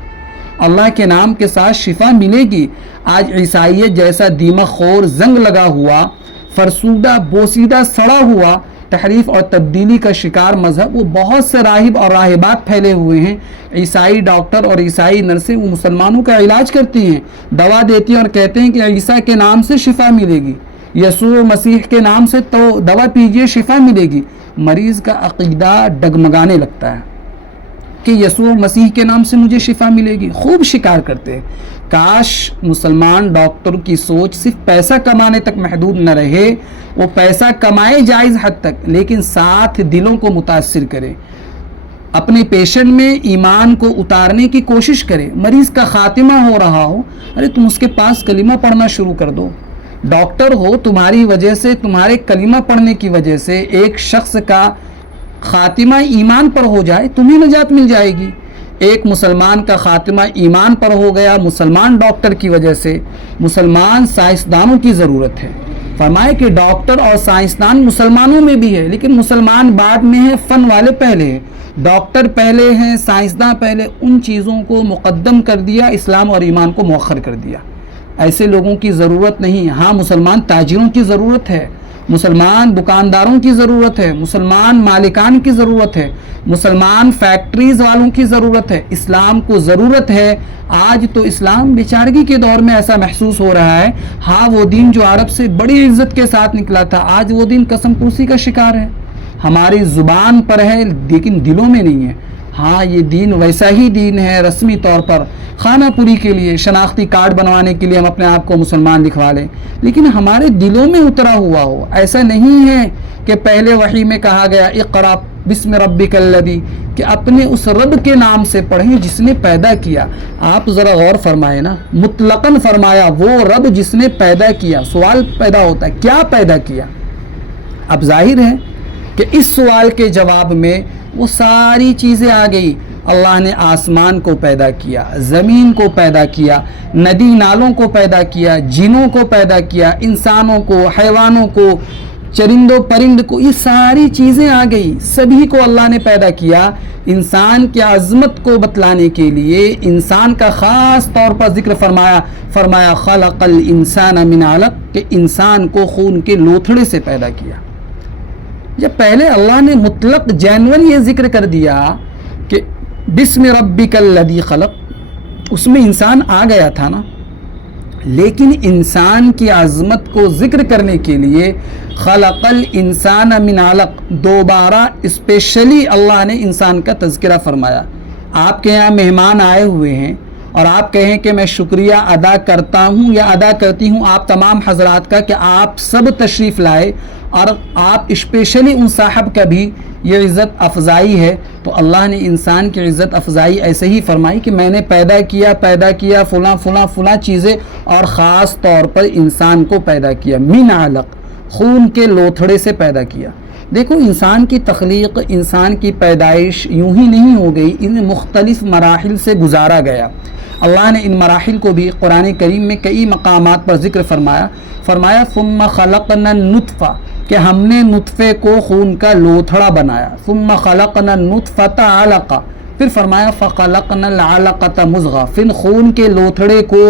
اللہ کے نام کے ساتھ شفا ملے گی۔ آج عیسائیت جیسا دیمک خور، زنگ لگا ہوا، فرسودہ، بوسیدہ، سڑا ہوا، تحریف اور تبدیلی کا شکار مذہب، وہ بہت سے راہب اور راہبات پھیلے ہوئے ہیں، عیسائی ڈاکٹر اور عیسائی نرسیں، وہ مسلمانوں کا علاج کرتی ہیں، دوا دیتی ہیں اور کہتے ہیں کہ عیسیٰ کے نام سے شفا ملے گی، یسوع مسیح کے نام سے تو دوا پیجئے شفا ملے گی۔ مریض کا عقیدہ ڈگمگانے لگتا ہے کہ یسوع مسیح کے نام سے مجھے شفا ملے گی، خوب شکار کرتے ہیں۔ کاش مسلمان ڈاکٹر کی سوچ صرف پیسہ کمانے تک محدود نہ رہے، وہ پیسہ کمائے جائز حد تک، لیکن ساتھ دلوں کو متاثر کرے، اپنے پیشنٹ میں ایمان کو اتارنے کی کوشش کرے۔ مریض کا خاتمہ ہو رہا ہو، ارے تم اس کے پاس کلمہ پڑھنا شروع کر دو۔ ڈاکٹر ہو، تمہاری وجہ سے، تمہارے کلمہ پڑھنے کی وجہ سے ایک شخص کا خاتمہ ایمان پر ہو جائے، تمہیں نجات مل جائے گی۔ ایک مسلمان کا خاتمہ ایمان پر ہو گیا مسلمان ڈاکٹر کی وجہ سے، مسلمان سائنسدانوں کی ضرورت ہے۔ فرمائے کہ ڈاکٹر اور سائنسدان مسلمانوں میں بھی ہے، لیکن مسلمان بعد میں ہے، فن والے پہلے ہیں، ڈاکٹر پہلے ہیں، سائنسداں پہلے، ان چیزوں کو مقدم کر دیا، اسلام اور ایمان کو مؤخر کر دیا۔ ایسے لوگوں کی ضرورت نہیں۔ ہاں مسلمان تاجروں کی ضرورت ہے، مسلمان دکانداروں کی ضرورت ہے، مسلمان مالکان کی ضرورت ہے، مسلمان فیکٹریز والوں کی ضرورت ہے، اسلام کو ضرورت ہے۔ آج تو اسلام بیچارگی کے دور میں ایسا محسوس ہو رہا ہے، ہاں وہ دین جو عرب سے بڑی عزت کے ساتھ نکلا تھا، آج وہ دین قسم پرسی کا شکار ہے، ہماری زبان پر ہے لیکن دلوں میں نہیں ہے۔ ہاں یہ دین ویسا ہی دین ہے، رسمی طور پر خانہ پوری کے لیے، شناختی کارڈ بنوانے کے لیے ہم اپنے آپ کو مسلمان لکھوا لیں، لیکن ہمارے دلوں میں اترا ہوا ہو۔ ایسا نہیں ہے کہ پہلے وحی میں کہا گیا اقرا بسم ربک الذی، کہ اپنے اس رب کے نام سے پڑھیں جس نے پیدا کیا۔ آپ ذرا غور فرمائیں نا، مطلقاً فرمایا وہ رب جس نے پیدا کیا۔ سوال پیدا ہوتا ہے کیا پیدا کیا؟ اب ظاہر ہے کہ اس سوال کے جواب میں وہ ساری چیزیں آ گئی۔ اللہ نے آسمان کو پیدا کیا، زمین کو پیدا کیا، ندی نالوں کو پیدا کیا، جنوں کو پیدا کیا، انسانوں کو، حیوانوں کو، چرند و پرند کو، یہ ساری چیزیں آ گئی، سبھی کو اللہ نے پیدا کیا۔ انسان کی عظمت کو بتلانے کے لیے انسان کا خاص طور پر ذکر فرمایا خلق الانسان من علق، کہ انسان کو خون کے لوتھڑے سے پیدا کیا۔ جب پہلے اللہ نے مطلق جینون یہ ذکر کر دیا کہ بسم ربک الذی خلق، اس میں انسان آ گیا تھا نا، لیکن انسان کی عظمت کو ذکر کرنے کے لیے خلق الانسان من علق دوبارہ اسپیشلی اللہ نے انسان کا تذکرہ فرمایا۔ آپ کے یہاں مہمان آئے ہوئے ہیں اور آپ کہیں کہ میں شکریہ ادا کرتا ہوں یا ادا کرتی ہوں آپ تمام حضرات کا کہ آپ سب تشریف لائے، اور آپ اسپیشلی ان صاحب کا بھی یہ عزت افزائی ہے، تو اللہ نے انسان کی عزت افزائی ایسے ہی فرمائی کہ میں نے پیدا کیا فلاں فلاں فلاں چیزیں، اور خاص طور پر انسان کو پیدا کیا من علق، خون کے لوتھڑے سے پیدا کیا۔ دیکھو انسان کی تخلیق، انسان کی پیدائش یوں ہی نہیں ہو گئی، ان مختلف مراحل سے گزارا گیا۔ اللہ نے ان مراحل کو بھی قرآن کریم میں کئی مقامات پر ذکر فرمایا ثم خلقنا النطفہ، کہ ہم نے نطفے کو خون کا لوتھڑا بنایا، ثم خلقنا النطفۃ علقہ، پھر فرمایا فخلقنا العلقۃ مضغہ، پھر خون کے لوتھڑے کو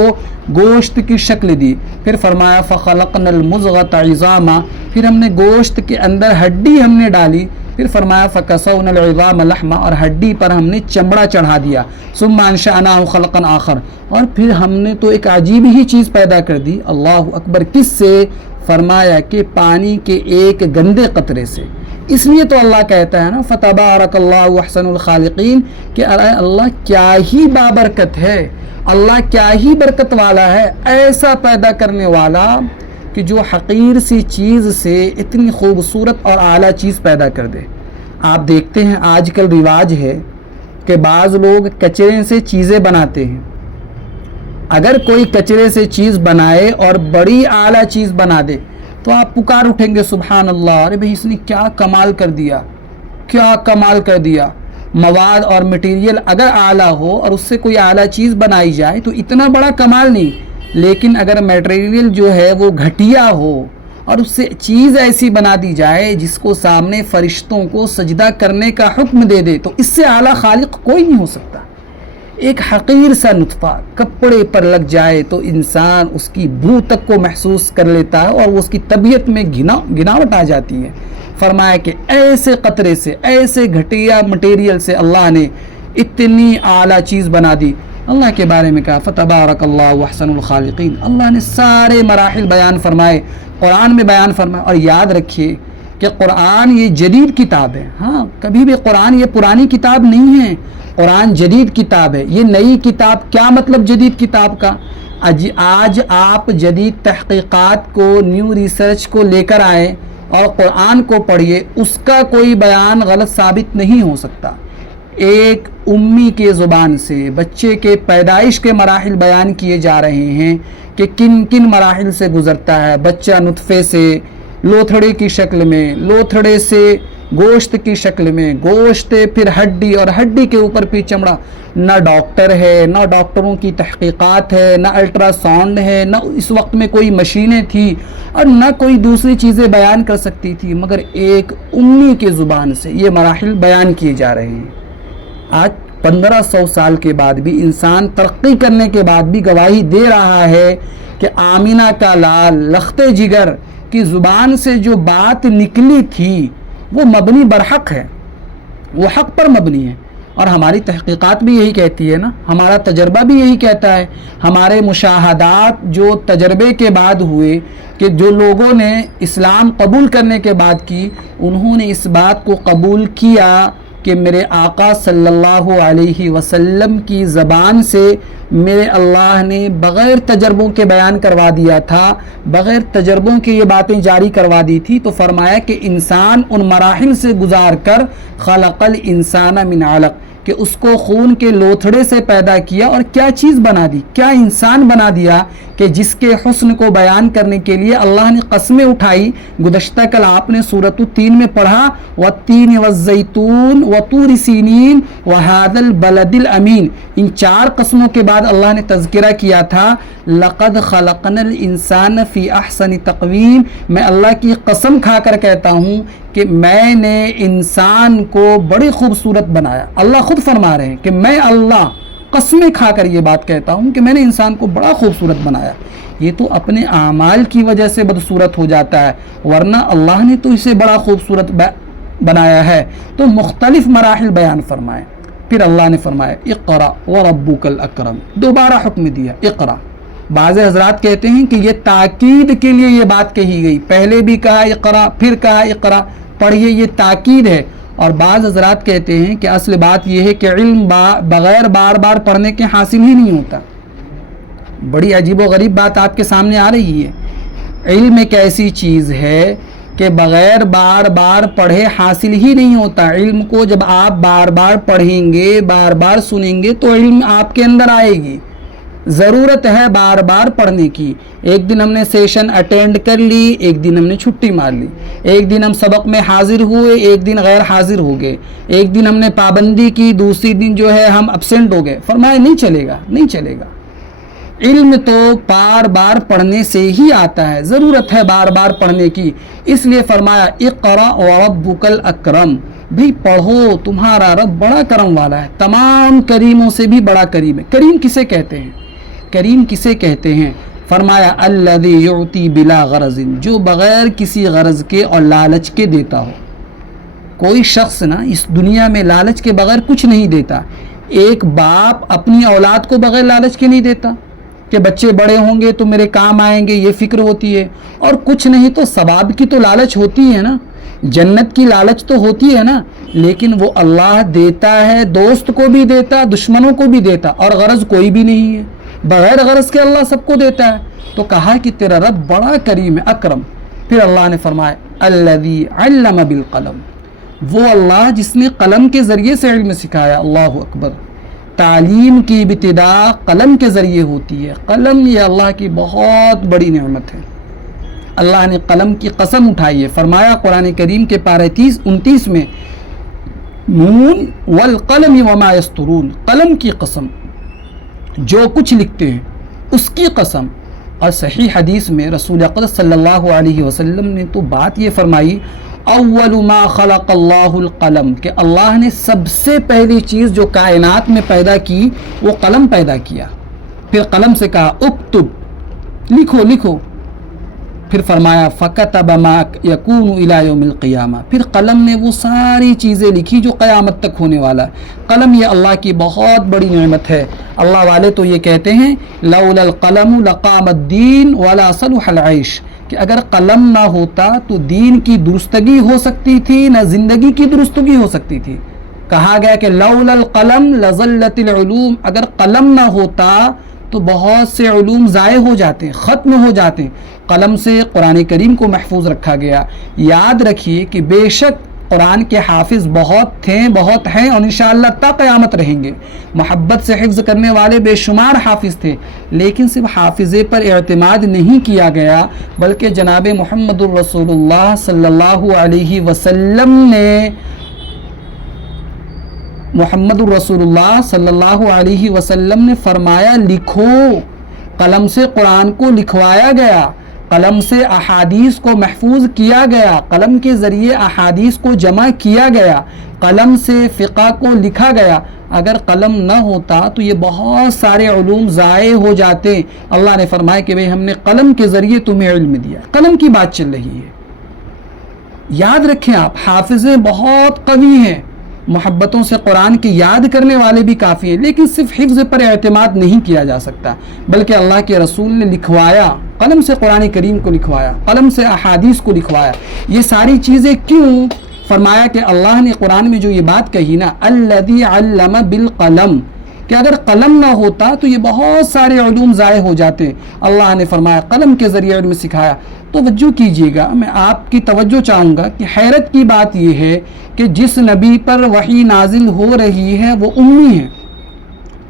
گوشت کی شکل دی، پھر فرمایا فخلقنا المضغۃ عظاما، پھر ہم نے گوشت کے اندر ہڈی ہم نے ڈالی، پھر فرمایا فکسونا العظام لحما، اور ہڈی پر ہم نے چمڑا چڑھا دیا، ثم انشأناہ خلقا آخر، اور پھر ہم نے تو ایک عجیب ہی چیز پیدا کر دی، اللہ اکبر، کس سے؟ فرمایا کہ پانی کے ایک گندے قطرے سے۔ اس لیے تو اللہ کہتا ہے نا فتبارک اللہ احسن الخالقین، کہ اللہ کیا ہی بابرکت ہے، اللہ کیا ہی برکت والا ہے، ایسا پیدا کرنے والا کہ جو حقیر سی چیز سے اتنی خوبصورت اور اعلیٰ چیز پیدا کر دے۔ آپ دیکھتے ہیں آج کل رواج ہے کہ بعض لوگ کچرے سے چیزیں بناتے ہیں۔ اگر کوئی کچرے سے چیز بنائے اور بڑی اعلیٰ چیز بنا دے تو آپ پکار اٹھیں گے سبحان اللہ، ارے بھائی اس نے کیا کمال کر دیا، کیا کمال کر دیا۔ مواد اور مٹیریل اگر اعلیٰ ہو اور اس سے کوئی اعلیٰ چیز بنائی جائے تو اتنا بڑا کمال نہیں، لیکن اگر میٹیریل جو ہے وہ گھٹیا ہو اور اس سے چیز ایسی بنا دی جائے جس کو سامنے فرشتوں کو سجدہ کرنے کا حکم دے دے، تو اس سے اعلیٰ خالق کوئی نہیں ہو سکتا۔ ایک حقیر سا نطفہ کپڑے پر لگ جائے تو انسان اس کی بو تک کو محسوس کر لیتا ہے اور وہ اس کی طبیعت میں گناوٹ آ جاتی ہے۔ فرمایا کہ ایسے قطرے سے، ایسے گھٹیا مٹیریل سے اللہ نے اتنی اعلیٰ چیز بنا دی۔ اللہ کے بارے میں کہا فتبارک اللہ احسن الخالقین، اللہ نے سارے مراحل بیان فرمائے، قرآن میں بیان فرمائے۔ اور یاد رکھیے کہ قرآن یہ جدید کتاب ہے، ہاں کبھی بھی قرآن یہ پرانی کتاب نہیں ہے، قرآن جدید کتاب ہے۔ یہ نئی کتاب، کیا مطلب جدید کتاب کا؟ آج آپ جدید تحقیقات کو، نیو ریسرچ کو لے کر آئے اور قرآن کو پڑھیے، اس کا کوئی بیان غلط ثابت نہیں ہو سکتا۔ ایک امی کے زبان سے بچے کے پیدائش کے مراحل بیان کیے جا رہے ہیں کہ کن کن مراحل سے گزرتا ہے۔ بچہ نطفے سے لوتھڑے کی شکل میں، لوتھڑے سے گوشت کی شکل میں، گوشت پھر ہڈی، اور ہڈی کے اوپر پھر چمڑا۔ نہ ڈاکٹر ہے، نہ ڈاکٹروں کی تحقیقات ہے، نہ الٹرا ساؤنڈ ہے، نہ اس وقت میں کوئی مشینیں تھی اور نہ کوئی دوسری چیزیں بیان کر سکتی تھی، مگر ایک امی کے زبان سے یہ مراحل بیان کیے جا رہے ہیں۔ آج 1500 سال کے بعد بھی انسان ترقی کرنے کے بعد بھی گواہی دے رہا ہے کہ آمینہ کا لال لخت جگر کی زبان سے جو بات نکلی تھی وہ مبنی برحق ہے، وہ حق پر مبنی ہے۔ اور ہماری تحقیقات بھی یہی کہتی ہے نا، ہمارا تجربہ بھی یہی کہتا ہے، ہمارے مشاہدات جو تجربے کے بعد ہوئے کہ جو لوگوں نے اسلام قبول کرنے کے بعد کی، انہوں نے اس بات کو قبول کیا کہ میرے آقا صلی اللہ علیہ وسلم کی زبان سے میرے اللہ نے بغیر تجربوں کے بیان کروا دیا تھا، بغیر تجربوں کے یہ باتیں جاری کروا دی تھی، تو فرمایا کہ انسان ان مراحل سے گزار کر خلق الانسان من علق، کہ اس کو خون کے لوتھڑے سے پیدا کیا اور کیا چیز بنا دی، کیا انسان بنا دیا کہ جس کے حسن کو بیان کرنے کے لیے اللہ نے قسمیں اٹھائی۔ گزشتہ کل آپ نے سورۃ التین میں پڑھا والتین والزیتون وطور سینین وہذا البلد الامین، ان 4 قسموں کے بعد اللہ نے تذکرہ کیا تھا لقد خلقنا الانسان فی احسن تقویم، میں اللہ کی قسم کھا کر کہتا ہوں کہ میں نے انسان کو بڑی خوبصورت بنایا۔ اللہ خود فرما رہے ہیں کہ میں اللہ قسمیں کھا کر یہ بات کہتا ہوں کہ میں نے انسان کو بڑا خوبصورت بنایا۔ یہ تو اپنے اعمال کی وجہ سے بدصورت ہو جاتا ہے، ورنہ اللہ نے تو اسے بڑا خوبصورت بنایا ہے۔ تو مختلف مراحل بیان فرمائے، پھر اللہ نے فرمایا اقرا وربک الاکرم، دوبارہ حکم دیا اقرا۔ بعض حضرات کہتے ہیں کہ یہ تاکید کے لیے یہ بات کہی گئی، پہلے بھی کہا اقرا پھر کہا اقرا، پڑھیے، یہ تاکید ہے۔ اور بعض حضرات کہتے ہیں کہ اصل بات یہ ہے کہ علم بغیر بار بار پڑھنے کے حاصل ہی نہیں ہوتا۔ بڑی عجیب و غریب بات آپ کے سامنے آ رہی ہے۔ علم ایک ایسی چیز ہے کہ بغیر بار بار پڑھے حاصل ہی نہیں ہوتا۔ علم کو جب آپ بار بار پڑھیں گے، بار بار سنیں گے تو علم آپ کے اندر آئے گی۔ ضرورت ہے بار بار پڑھنے کی۔ ایک دن ہم نے سیشن اٹینڈ کر لی، ایک دن ہم نے چھٹی مار لی، ایک دن ہم سبق میں حاضر ہوئے، ایک دن غیر حاضر ہو گئے، ایک دن ہم نے پابندی کی، دوسری دن جو ہے ہم ابسینٹ ہو گئے۔ فرمایا نہیں چلے گا، نہیں چلے گا۔ علم تو بار بار پڑھنے سے ہی آتا ہے، ضرورت ہے بار بار پڑھنے کی۔ اس لیے فرمایا اقرا وربک الاکرم، بھی پڑھو، تمہارا رب بڑا کرم والا ہے، تمام کریموں سے بھی بڑا کریم ہے۔ کریم کسے کہتے ہیں؟ کریم کسے کہتے ہیں؟ فرمایا الذی یعطی بلا غرض، جو بغیر کسی غرض کے اور لالچ کے دیتا ہو۔ کوئی شخص نا اس دنیا میں لالچ کے بغیر کچھ نہیں دیتا۔ ایک باپ اپنی اولاد کو بغیر لالچ کے نہیں دیتا کہ بچے بڑے ہوں گے تو میرے کام آئیں گے، یہ فکر ہوتی ہے۔ اور کچھ نہیں تو ثواب کی تو لالچ ہوتی ہے نا، جنت کی لالچ تو ہوتی ہے نا، لیکن وہ اللہ دیتا ہے، دوست کو بھی دیتا، دشمنوں کو بھی دیتا، اور غرض کوئی بھی نہیں ہے، بغیر غرض کے اللہ سب کو دیتا ہے۔ تو کہا کہ تیرا رب بڑا کریم ہے، اکرم۔ پھر اللہ نے فرمایا الذی علم بالقلم، وہ اللہ جس نے قلم کے ذریعے سے علم سکھایا۔ اللہ اکبر۔ تعلیم کی ابتدا قلم کے ذریعے ہوتی ہے۔ قلم یہ اللہ کی بہت بڑی نعمت ہے۔ اللہ نے قلم کی قسم اٹھائی ہے، فرمایا قرآن کریم کے پارہ 29 میں نون والقلم وما یسطرون، قلم کی قسم، جو کچھ لکھتے ہیں اس کی قسم۔ اور صحیح حدیث میں رسول اقدس صلی اللہ علیہ وسلم نے تو بات یہ فرمائی اول ما خلق اللہ القلم، کہ اللہ نے سب سے پہلی چیز جو کائنات میں پیدا کی وہ قلم پیدا کیا۔ پھر قلم سے کہا اکتب، لکھو لکھو۔ پھر فرمایا فَكَتَبَ مَا يَكُونُ إِلَى يَوْمِ الْقِيَامَةِ، پھر قلم نے وہ ساری چیزیں لکھی جو قیامت تک ہونے والا ہے۔ قلم یہ اللہ کی بہت بڑی نعمت ہے۔ اللہ والے تو یہ کہتے ہیں لولا القلم لقام الدین ولا صلح العیش، کہ اگر قلم نہ ہوتا تو دین کی درستگی ہو سکتی تھی، نہ زندگی کی درستگی ہو سکتی تھی۔ کہا گیا کہ لولا القلم لزلت العلوم، اگر قلم نہ ہوتا تو بہت سے علوم ضائع ہو جاتے ہیں، ختم ہو جاتے ہیں۔ قلم سے قرآن کریم کو محفوظ رکھا گیا۔ یاد رکھیے کہ بے شک قرآن کے حافظ بہت تھے، بہت ہیں، اور انشاءاللہ تا قیامت رہیں گے۔ محبت سے حفظ کرنے والے بے شمار حافظ تھے، لیکن صرف حافظے پر اعتماد نہیں کیا گیا، بلکہ جناب محمد الرسول اللہ صلی اللہ علیہ وسلم نے محمد الرسول اللہ صلی اللہ علیہ وسلم نے فرمایا لکھو۔ قلم سے قرآن کو لکھوایا گیا، قلم سے احادیث کو محفوظ کیا گیا، قلم کے ذریعے احادیث کو جمع کیا گیا، قلم سے فقہ کو لکھا گیا۔ اگر قلم نہ ہوتا تو یہ بہت سارے علوم ضائع ہو جاتے۔ اللہ نے فرمایا کہ ہم نے قلم کے ذریعے تمہیں علم دیا۔ قلم کی بات چل رہی ہے۔ یاد رکھیں آپ، حافظیں بہت قوی ہیں، محبتوں سے قرآن کی یاد کرنے والے بھی کافی ہیں، لیکن صرف حفظ پر اعتماد نہیں کیا جا سکتا، بلکہ اللہ کے رسول نے لکھوایا، قلم سے قرآن کریم کو لکھوایا، قلم سے احادیث کو لکھوایا۔ یہ ساری چیزیں کیوں؟ فرمایا کہ اللہ نے قرآن میں جو یہ بات کہی نا الذی علم بالقلم، کہ اگر قلم نہ ہوتا تو یہ بہت سارے علوم ضائع ہو جاتے. اللہ نے فرمایا قلم کے ذریعے علم سکھایا. توجہ کیجئے گا، میں آپ کی توجہ چاہوں گا کہ حیرت کی بات یہ ہے کہ جس نبی پر وحی نازل ہو رہی ہے وہ امی ہے.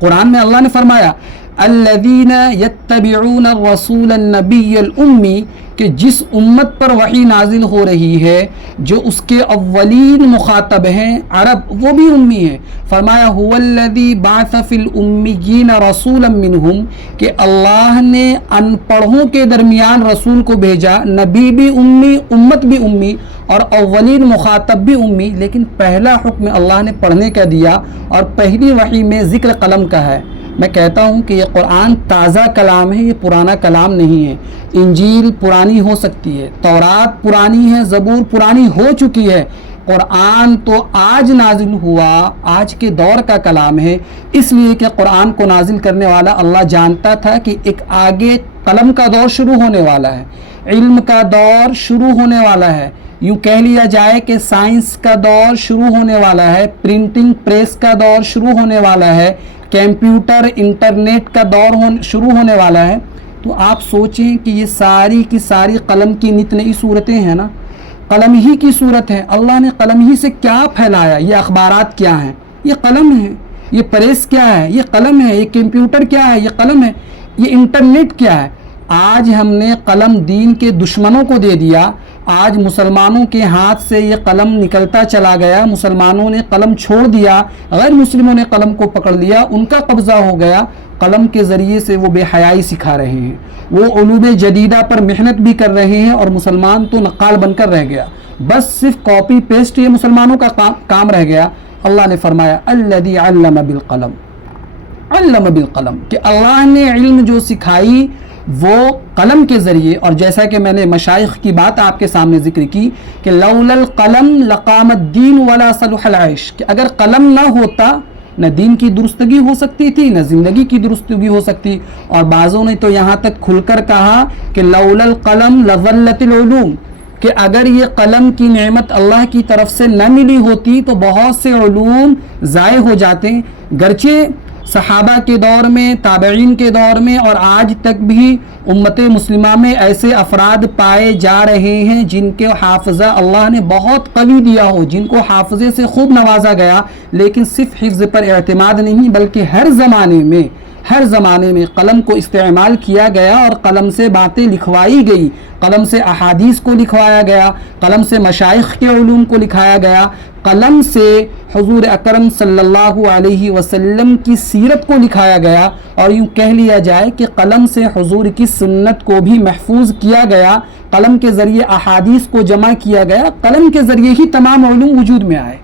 قرآن میں اللہ نے فرمایا الذین یتبعون الرسول النبی الامی، کہ جس امت پر وحی نازل ہو رہی ہے جو اس کے اولین مخاطب ہیں عرب، وہ بھی امی ہے. فرمایا هو الذی بعث فی الامیین رسولا منہم، کہ اللہ نے ان پڑھوں کے درمیان رسول کو بھیجا. نبی بھی امی، امت بھی امی، اور اولین مخاطب بھی امی. لیکن پہلا حکم اللہ نے پڑھنے کا دیا اور پہلی وحی میں ذکر قلم کا ہے. میں کہتا ہوں کہ یہ قرآن تازہ کلام ہے، یہ پرانا کلام نہیں ہے. انجیل پرانی ہو سکتی ہے، تورات پرانی ہے، زبور پرانی ہو چکی ہے، قرآن تو آج نازل ہوا، آج کے دور کا کلام ہے. اس لیے کہ قرآن کو نازل کرنے والا اللہ جانتا تھا کہ ایک آگے قلم کا دور شروع ہونے والا ہے، علم کا دور شروع ہونے والا ہے. یوں کہہ لیا جائے کہ سائنس کا دور شروع ہونے والا ہے، پرنٹنگ پریس کا دور شروع ہونے والا ہے، کمپیوٹر انٹرنیٹ کا دور شروع ہونے والا ہے. تو آپ سوچیں کہ یہ ساری کی ساری قلم کی نت نئی صورتیں ہیں نا، قلم ہی کی صورت ہے. اللہ نے قلم ہی سے کیا پھیلایا؟ یہ اخبارات کیا ہیں؟ یہ قلم ہے. یہ پریس کیا ہے؟ یہ قلم ہے. یہ کمپیوٹر کیا ہے؟ یہ قلم ہے. یہ انٹرنیٹ کیا ہے؟ آج ہم نے قلم دین کے دشمنوں کو دے دیا. آج مسلمانوں کے ہاتھ سے یہ قلم نکلتا چلا گیا، مسلمانوں نے قلم چھوڑ دیا، غیر مسلموں نے قلم کو پکڑ لیا، ان کا قبضہ ہو گیا. قلم کے ذریعے سے وہ بے حیائی سکھا رہے ہیں، وہ علوم جدیدہ پر محنت بھی کر رہے ہیں، اور مسلمان تو نقال بن کر رہ گیا. بس صرف کاپی پیسٹ یہ مسلمانوں کا کام رہ گیا. اللہ نے فرمایا الذی علم بالقلم، علم بالقلم، کہ اللہ نے علم جو سکھائی وہ قلم کے ذریعے. اور جیسا کہ میں نے مشائخ کی بات آپ کے سامنے ذکر کی کہ لولا القلم لقام الدین ولا صلح العیش، کہ اگر قلم نہ ہوتا نہ دین کی درستگی ہو سکتی تھی، نہ زندگی کی درستگی ہو سکتی. اور بعضوں نے تو یہاں تک کھل کر کہا کہ لولا القلم لظلت العلوم، کہ اگر یہ قلم کی نعمت اللہ کی طرف سے نہ ملی ہوتی تو بہت سے علوم ضائع ہو جاتے. گرچہ صحابہ کے دور میں، تابعین کے دور میں اور آج تک بھی امت مسلمہ میں ایسے افراد پائے جا رہے ہیں جن کے حافظہ اللہ نے بہت قوی دیا ہو، جن کو حافظے سے خوب نوازا گیا، لیکن صرف حفظ پر اعتماد نہیں بلکہ ہر زمانے میں قلم کو استعمال کیا گیا اور قلم سے باتیں لکھوائی گئی، قلم سے احادیث کو لکھوایا گیا، قلم سے مشائخ کے علوم کو لکھایا گیا، قلم سے حضور اکرم صلی اللہ علیہ وسلم کی سیرت کو لکھایا گیا. اور یوں کہہ لیا جائے کہ قلم سے حضور کی سنت کو بھی محفوظ کیا گیا، قلم کے ذریعے احادیث کو جمع کیا گیا، قلم کے ذریعے ہی تمام علوم وجود میں آئے.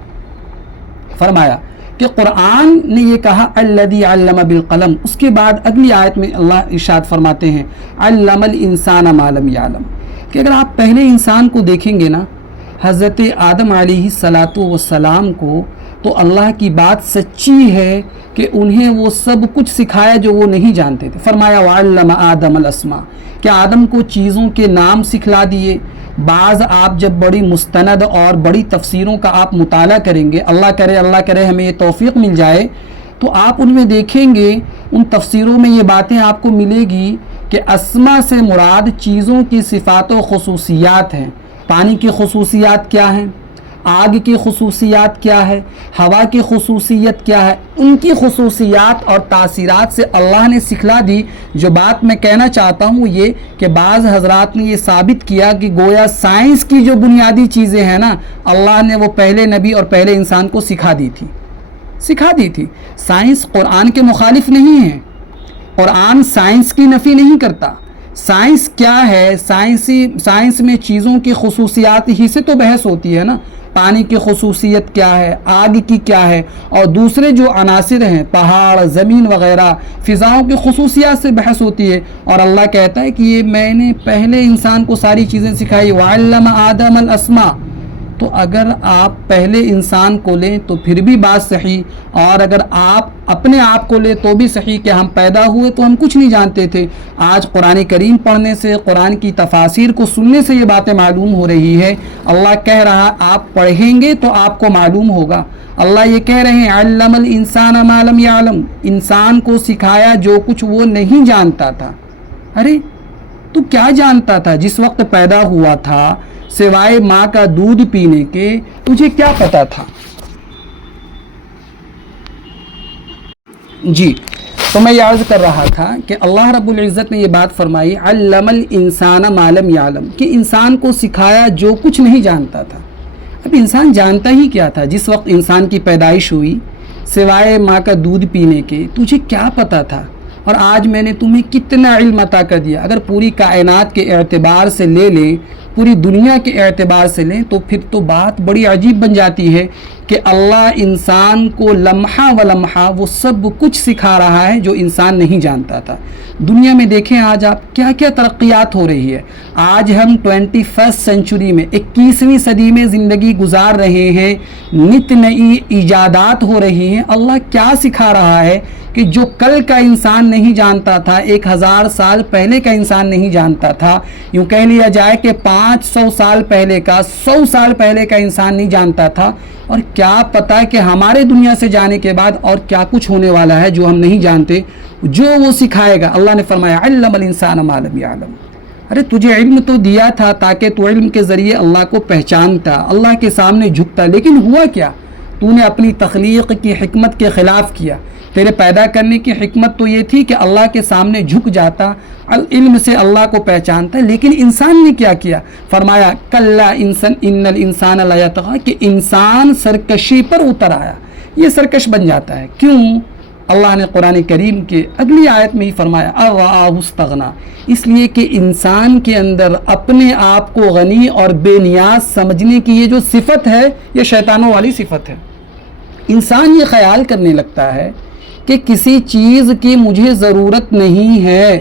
فرمایا کہ قرآن نے یہ کہا الذی علم بالقلم. اس کے بعد اگلی آیت میں اللہ ارشاد فرماتے ہیں علم الانسان ما لم یعلم، کہ اگر آپ پہلے انسان کو دیکھیں گے نا، حضرت آدم علیہ السلام کو، تو اللہ کی بات سچی ہے کہ انہیں وہ سب کچھ سکھایا جو وہ نہیں جانتے تھے. فرمایا وعلم آدم الاسماء، کہ آدم کو چیزوں کے نام سکھلا دیے. بعض آپ جب بڑی مستند اور بڑی تفسیروں کا آپ مطالعہ کریں گے، اللہ کرے ہمیں یہ توفیق مل جائے، تو آپ ان میں دیکھیں گے، ان تفسیروں میں یہ باتیں آپ کو ملے گی کہ اسما سے مراد چیزوں کی صفات و خصوصیات ہیں. پانی کی خصوصیات کیا ہیں، آگ کی خصوصیات کیا ہے، ہوا کی خصوصیت کیا ہے، ان کی خصوصیات اور تاثیرات سے اللہ نے سکھلا دی. جو بات میں کہنا چاہتا ہوں یہ کہ بعض حضرات نے یہ ثابت کیا کہ گویا سائنس کی جو بنیادی چیزیں ہیں نا، اللہ نے وہ پہلے نبی اور پہلے انسان کو سکھا دی تھی. سائنس قرآن کے مخالف نہیں ہے، قرآن سائنس کی نفی نہیں کرتا. سائنس کیا ہے؟ سائنس میں چیزوں کی خصوصیات ہی سے تو بحث ہوتی ہے نا. پانی کی خصوصیت کیا ہے، آگ کی کیا ہے، اور دوسرے جو عناصر ہیں پہاڑ، زمین وغیرہ، فضاؤں کی خصوصیات سے بحث ہوتی ہے. اور اللہ کہتا ہے کہ یہ میں نے پہلے انسان کو ساری چیزیں سکھائی. وعلم آدم الاسماء، تو اگر آپ پہلے انسان کو لیں تو پھر بھی بات صحیح، اور اگر آپ اپنے آپ کو لیں تو بھی صحیح کہ ہم پیدا ہوئے تو ہم کچھ نہیں جانتے تھے۔ آج قرآن کریم پڑھنے سے، قرآن کی تفاسیر کو سننے سے یہ باتیں معلوم ہو رہی ہے۔ اللہ کہہ رہا آپ پڑھیں گے تو آپ کو معلوم ہوگا۔ اللہ یہ کہہ رہے ہیں علم الانسان ما لم یعلم، انسان کو سکھایا جو کچھ وہ نہیں جانتا تھا۔ ارے تو کیا جانتا تھا جس وقت پیدا ہوا تھا؟ سوائے ماں کا دودھ پینے کے تجھے کیا پتا تھا؟ جی، تو میں یہ عرض کر رہا تھا کہ اللہ رب العزت نے یہ بات فرمائی علم الانسان ما لم یعلم، کہ انسان کو سکھایا جو کچھ نہیں جانتا تھا۔ اب انسان جانتا ہی کیا تھا جس وقت انسان کی پیدائش ہوئی؟ سوائے ماں کا دودھ پینے کے تجھے کیا پتا تھا؟ اور آج میں نے تمہیں کتنا علم عطا کر دیا۔ اگر پوری کائنات کے اعتبار سے لے لیں، پوری دنیا کے اعتبار سے لیں، تو پھر تو بات بڑی عجیب بن جاتی ہے کہ اللہ انسان کو لمحہ و لمحہ وہ سب کچھ سکھا رہا ہے جو انسان نہیں جانتا تھا۔ دنیا میں دیکھیں آج آپ کیا کیا ترقیات ہو رہی ہے۔ آج ہم 21 سینچری میں، 21ویں صدی میں زندگی گزار رہے ہیں، نت نئی ایجادات ہو رہی ہیں۔ اللہ کیا سکھا رہا ہے کہ جو کل کا انسان نہیں جانتا تھا، 1000 سال پہلے کا انسان نہیں جانتا تھا، یوں کہہ لیا جائے کہ 500 سال پہلے کا، 100 سال پہلے کا انسان نہیں جانتا تھا، اور کیا پتا کہ ہمارے دنیا سے جانے کے بعد اور کیا کچھ ہونے والا ہے جو ہم نہیں جانتے، جو وہ سکھائے گا۔ اللہ نے فرمایا علم الانسان ما لم یعلم، ارے تجھے علم تو دیا تھا تاکہ تو علم کے ذریعے اللہ کو پہچانتا، اللہ کے سامنے جھکتا، لیکن ہوا کیا؟ تو نے اپنی تخلیق کی حکمت کے خلاف کیا۔ تیرے پیدا کرنے کی حکمت تو یہ تھی کہ اللہ کے سامنے جھک جاتا، علم سے اللہ کو پہچانتا، لیکن انسان نے کیا کیا؟ فرمایا کلا ان الانسان لیطغی، کہ انسان سرکشی پر اتر آیا، یہ سرکش بن جاتا ہے۔ کیوں؟ اللہ نے قرآن کریم کے اگلی آیت میں ہی فرمایا ارآہ استغنا، اس لیے کہ انسان کے اندر اپنے آپ کو غنی اور بے نیاز سمجھنے کی یہ جو صفت ہے، یہ شیطانوں والی صفت ہے۔ انسان یہ خیال کرنے لگتا ہے کہ کسی چیز کی مجھے ضرورت نہیں ہے۔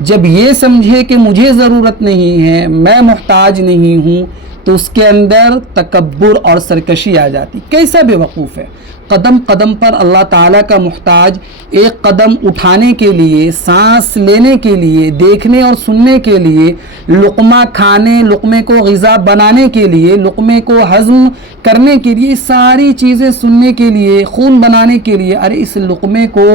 جب یہ سمجھے کہ مجھے ضرورت نہیں ہے، میں محتاج نہیں ہوں، تو اس کے اندر تکبر اور سرکشی آ جاتی۔ کیسا بے وقوف ہے! قدم قدم پر اللہ تعالیٰ کا محتاج، ایک قدم اٹھانے کے لیے، سانس لینے کے لیے، دیکھنے اور سننے کے لیے، لقمہ کھانے، لقمے کو غذا بنانے کے لیے، لقمے کو ہضم کرنے کے لیے، ساری چیزیں سننے کے لیے، خون بنانے کے لیے، ارے اس لقمے کو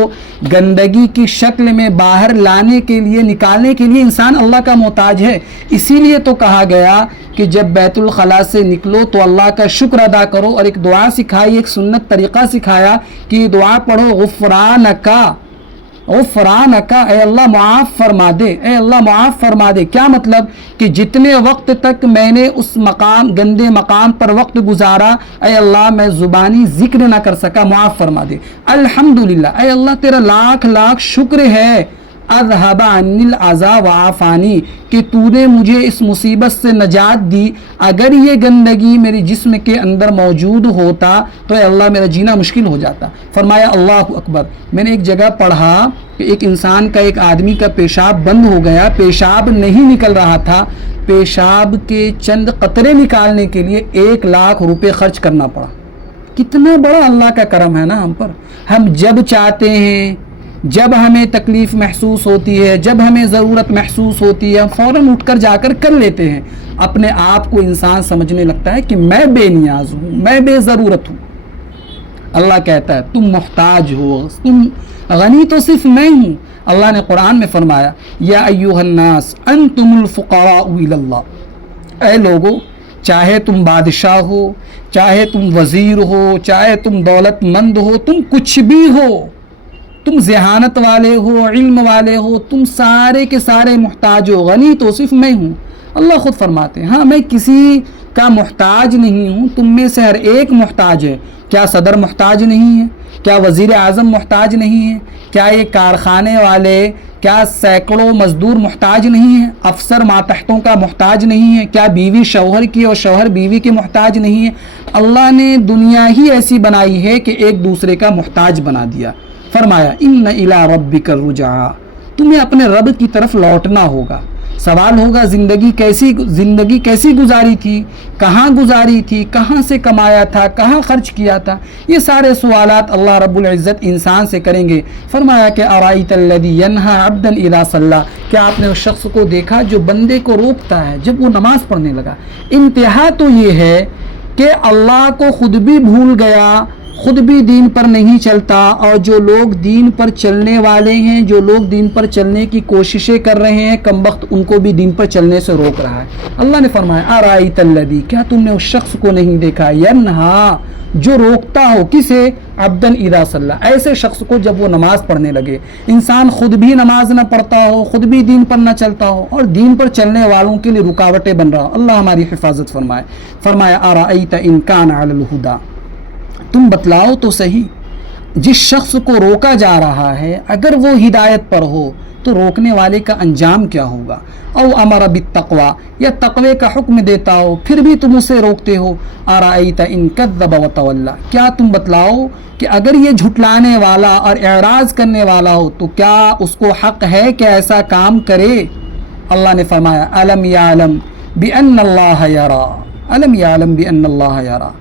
گندگی کی شکل میں باہر لانے کے لیے، نکالنے کے لیے انسان اللہ کا محتاج ہے۔ اسی لیے تو کہا گیا کہ جب بیت الخلاء سے نکلو تو اللہ کا شکر ادا کرو، اور ایک دعا سکھائی، ایک سنت طریقہ سکھایا کہ یہ دعا پڑھو غفرانکا، غفرانکا، اے اللہ معاف فرما دے، اے اللہ معاف فرما دے۔ کیا مطلب؟ کہ جتنے وقت تک میں نے اس مقام، گندے مقام پر وقت گزارا، اے اللہ میں زبانی ذکر نہ کر سکا، معاف فرما دے۔ الحمدللہ، اے اللہ تیرا لاکھ لاکھ شکر ہے، اذهب عني العذا وعافانی، کہ تو نے مجھے اس مصیبت سے نجات دی۔ اگر یہ گندگی میری جسم کے اندر موجود ہوتا تو اے اللہ میرا جینا مشکل ہو جاتا۔ فرمایا اللہ اکبر۔ میں نے ایک جگہ پڑھا کہ ایک انسان کا، ایک آدمی کا پیشاب بند ہو گیا، پیشاب نہیں نکل رہا تھا، پیشاب کے چند قطرے نکالنے کے لیے 1 لاکھ روپے خرچ کرنا پڑا۔ کتنا بڑا اللہ کا کرم ہے نا ہم پر۔ ہم جب چاہتے ہیں، جب ہمیں تکلیف محسوس ہوتی ہے، جب ہمیں ضرورت محسوس ہوتی ہے، ہم فوراً اٹھ کر جا کر لیتے ہیں۔ اپنے آپ کو انسان سمجھنے لگتا ہے کہ میں بے نیاز ہوں، میں بے ضرورت ہوں۔ اللہ کہتا ہے تم محتاج ہو، تم غنی تو صرف میں ہوں۔ اللہ نے قرآن میں فرمایا یا ایھا الناس انتم الفقراء الی اللہ، اے لوگو، چاہے تم بادشاہ ہو، چاہے تم وزیر ہو، چاہے تم دولت مند ہو، تم کچھ بھی ہو، تم ذہانت والے ہو، علم والے ہو، تم سارے کے سارے محتاج ہو، غنی تو صرف میں ہوں۔ اللہ خود فرماتے ہیں ہاں میں کسی کا محتاج نہیں ہوں، تم میں سے ہر ایک محتاج ہے۔ کیا صدر محتاج نہیں ہے؟ کیا وزیر اعظم محتاج نہیں ہے؟ کیا یہ کارخانے والے، کیا سینکڑوں مزدور محتاج نہیں ہیں؟ افسر ماتحتوں کا محتاج نہیں ہے؟ کیا بیوی شوہر کی اور شوہر بیوی کے محتاج نہیں ہے؟ اللہ نے دنیا ہی ایسی بنائی ہے کہ ایک دوسرے کا محتاج بنا دیا۔ فرمایا ان الی ربک الرجعا، تمہیں اپنے رب کی طرف لوٹنا ہوگا۔ سوال ہوگا زندگی کیسی گزاری تھی، کہاں گزاری تھی، کہاں سے کمایا تھا، کہاں خرچ کیا تھا. یہ سارے سوالات اللہ رب العزت انسان سے کریں گے. فرمایا کہ ارائیت الذی ینہی عبدا اذا صلی، کیا آپ نے اس شخص کو دیکھا جو بندے کو روکتا ہے جب وہ نماز پڑھنے لگا. انتہا تو یہ ہے کہ اللہ کو خود بھی بھول گیا، خود بھی دین پر نہیں چلتا، اور جو لوگ دین پر چلنے والے ہیں، جو لوگ دین پر چلنے کی کوششیں کر رہے ہیں، کم وقت ان کو بھی دین پر چلنے سے روک رہا ہے. اللہ نے فرمایا ارائیت الذی، کیا تم نے اس شخص کو نہیں دیکھا، ینہی، جو روکتا ہو، کسے، عبدا اذا صلی، ایسے شخص کو جب وہ نماز پڑھنے لگے. انسان خود بھی نماز نہ پڑھتا ہو، خود بھی دین پر نہ چلتا ہو، اور دین پر چلنے والوں کے لیے رکاوٹیں بن رہا ہو. اللہ ہماری حفاظت فرمائے. فرمایا ارائیت ان کان علی الہدی، تم بتلاؤ تو صحیح، جس شخص کو روکا جا رہا ہے اگر وہ ہدایت پر ہو تو روکنے والے کا انجام کیا ہوگا. او امر بالتقوی، یا تقوی کا حکم دیتا ہو پھر بھی تم اسے روکتے ہو. ارائیت ان کذب وتولی، کیا تم بتلاؤ کہ اگر یہ جھٹلانے والا اور اعراض کرنے والا ہو تو کیا اس کو حق ہے کہ ایسا کام کرے. اللہ نے فرمایا الم یعلم بان اللہ یری، الم یعلم بان اللہ یری،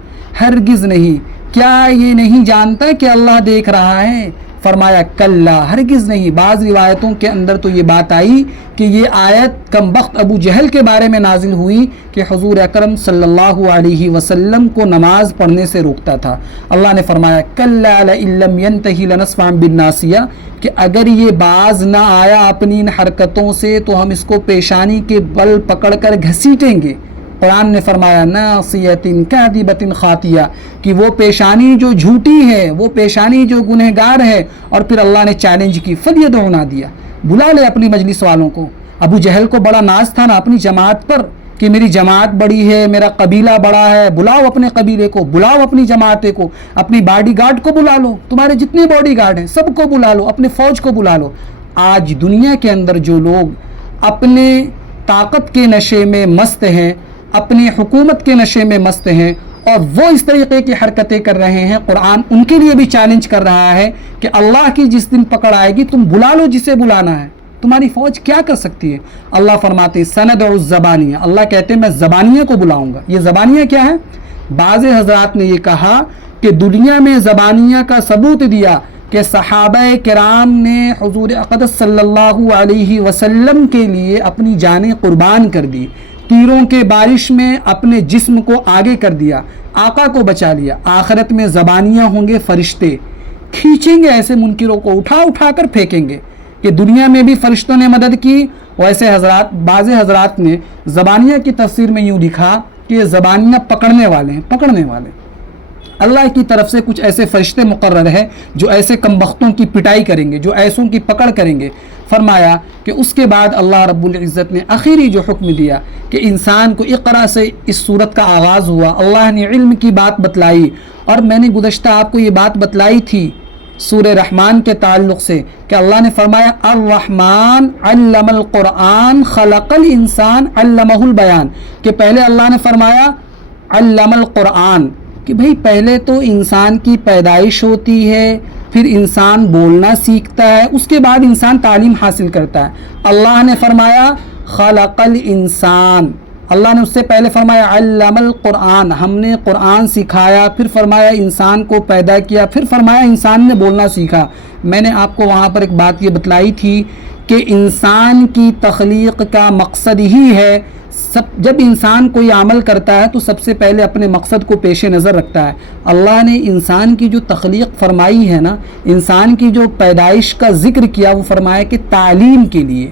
ہرگز نہیں، کیا یہ نہیں جانتا کہ اللہ دیکھ رہا ہے. فرمایا کلا، ہرگز نہیں. بعض روایتوں کے اندر تو یہ بات آئی کہ یہ آیت کم بخت ابو جہل کے بارے میں نازل ہوئی کہ حضور اکرم صلی اللہ علیہ وسلم کو نماز پڑھنے سے روکتا تھا. اللہ نے فرمایا کلا لئن لم ینتہی لنسفعا بالناصیہ، کہ اگر یہ باز نہ آیا اپنی ان حرکتوں سے تو ہم اس کو پیشانی کے بل پکڑ کر گھسیٹیں گے. قرآن نے فرمایا ناصیۃ کاذبۃ خاطیہ، کہ وہ پیشانی جو جھوٹی ہے، وہ پیشانی جو گنہگار ہے. اور پھر اللہ نے چیلنج کی، فلیدع نادیہ، بلا لے اپنی مجلس والوں کو. ابو جہل کو بڑا ناز تھا نا اپنی جماعت پر کہ میری جماعت بڑی ہے، میرا قبیلہ بڑا ہے. بلاؤ اپنے قبیلے کو، بلاؤ اپنی جماعت کو، اپنی باڈی گارڈ کو بلا لو، تمہارے جتنے باڈی گارڈ ہیں سب کو بلا لو، اپنے فوج کو بلا لو. آج دنیا کے اندر جو لوگ اپنے طاقت کے نشے میں مست ہیں، اپنی حکومت کے نشے میں مست ہیں، اور وہ اس طریقے کی حرکتیں کر رہے ہیں، قرآن ان کے لیے بھی چیلنج کر رہا ہے کہ اللہ کی جس دن پکڑ آئے گی تم بلا لو جسے بلانا ہے. تمہاری فوج کیا کر سکتی ہے. اللہ فرماتے سندع الزبانیہ، اللہ کہتے ہیں میں زبانیہ کو بلاؤں گا. یہ زبانیہ کیا ہے؟ بعض حضرات نے یہ کہا کہ دنیا میں زبانیہ کا ثبوت دیا کہ صحابہ کرام نے حضور اقدس صلی اللہ علیہ وسلم کے لیے اپنی جانیں قربان کر دی، تیروں کے بارش میں اپنے جسم کو آگے کر دیا، آقا کو بچا لیا. آخرت میں زبانیہ ہوں گے فرشتے، کھینچیں گے ایسے منکروں کو، اٹھا کر پھینکیں گے. کہ دنیا میں بھی فرشتوں نے مدد کی. ویسے بعض حضرات نے زبانیہ کی تفسیر میں یوں لکھا کہ یہ زبانیہ پکڑنے والے ہیں. اللہ کی طرف سے کچھ ایسے فرشتے مقرر ہیں جو ایسے کمبختوں کی پٹائی کریں گے، جو ایسوں کی پکڑ کریں گے. فرمایا کہ اس کے بعد اللہ رب العزت نے آخری جو حکم دیا کہ انسان کو اقرا سے اس صورت کا آغاز ہوا. اللہ نے علم کی بات بتلائی، اور میں نے گزشتہ آپ کو یہ بات بتلائی تھی سورہ رحمان کے تعلق سے کہ اللہ نے فرمایا الرحمن علم القرآن خلق الانسان علمہ البیان، کہ پہلے اللہ نے فرمایا علم القرآن، کہ بھئی پہلے تو انسان کی پیدائش ہوتی ہے، پھر انسان بولنا سیکھتا ہے، اس کے بعد انسان تعلیم حاصل کرتا ہے. اللہ نے فرمایا خلق الانسان، اللہ نے اس سے پہلے فرمایا علم القرآن، ہم نے قرآن سکھایا، پھر فرمایا انسان کو پیدا کیا، پھر فرمایا انسان نے بولنا سیکھا. میں نے آپ کو وہاں پر ایک بات یہ بتلائی تھی کہ انسان کی تخلیق کا مقصد ہی ہے، جب انسان کوئی عمل کرتا ہے تو سب سے پہلے اپنے مقصد کو پیش نظر رکھتا ہے. اللہ نے انسان کی جو تخلیق فرمائی ہے نا، انسان کی جو پیدائش کا ذکر کیا، وہ فرمایا کہ تعلیم کے لیے.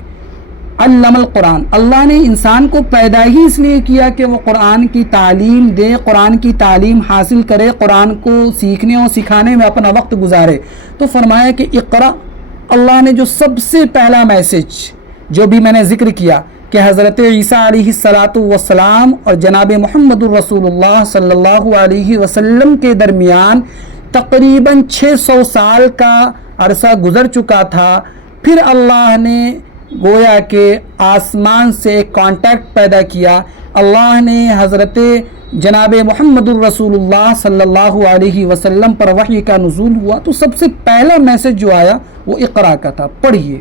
علم القرآن، اللہ نے انسان کو پیدا ہی اس لیے کیا کہ وہ قرآن کی تعلیم دے، قرآن کی تعلیم حاصل کرے، قرآن کو سیکھنے اور سکھانے میں اپنا وقت گزارے. تو فرمایا کہ اقرا، اللہ نے جو سب سے پہلا میسج جو بھی میں نے ذکر کیا کہ حضرت عیسیٰ علیہ السلام اور جناب محمد الرسول اللہ صلی اللہ علیہ وسلم کے درمیان تقریباً 600 سال کا عرصہ گزر چکا تھا. پھر اللہ نے گویا کہ آسمان سے ایک کانٹیکٹ پیدا کیا. اللہ نے حضرت جناب محمد الرسول اللہ صلی اللہ علیہ وسلم پر وحی کا نزول ہوا، تو سب سے پہلا میسج جو آیا وہ اقرا کا تھا، پڑھیے.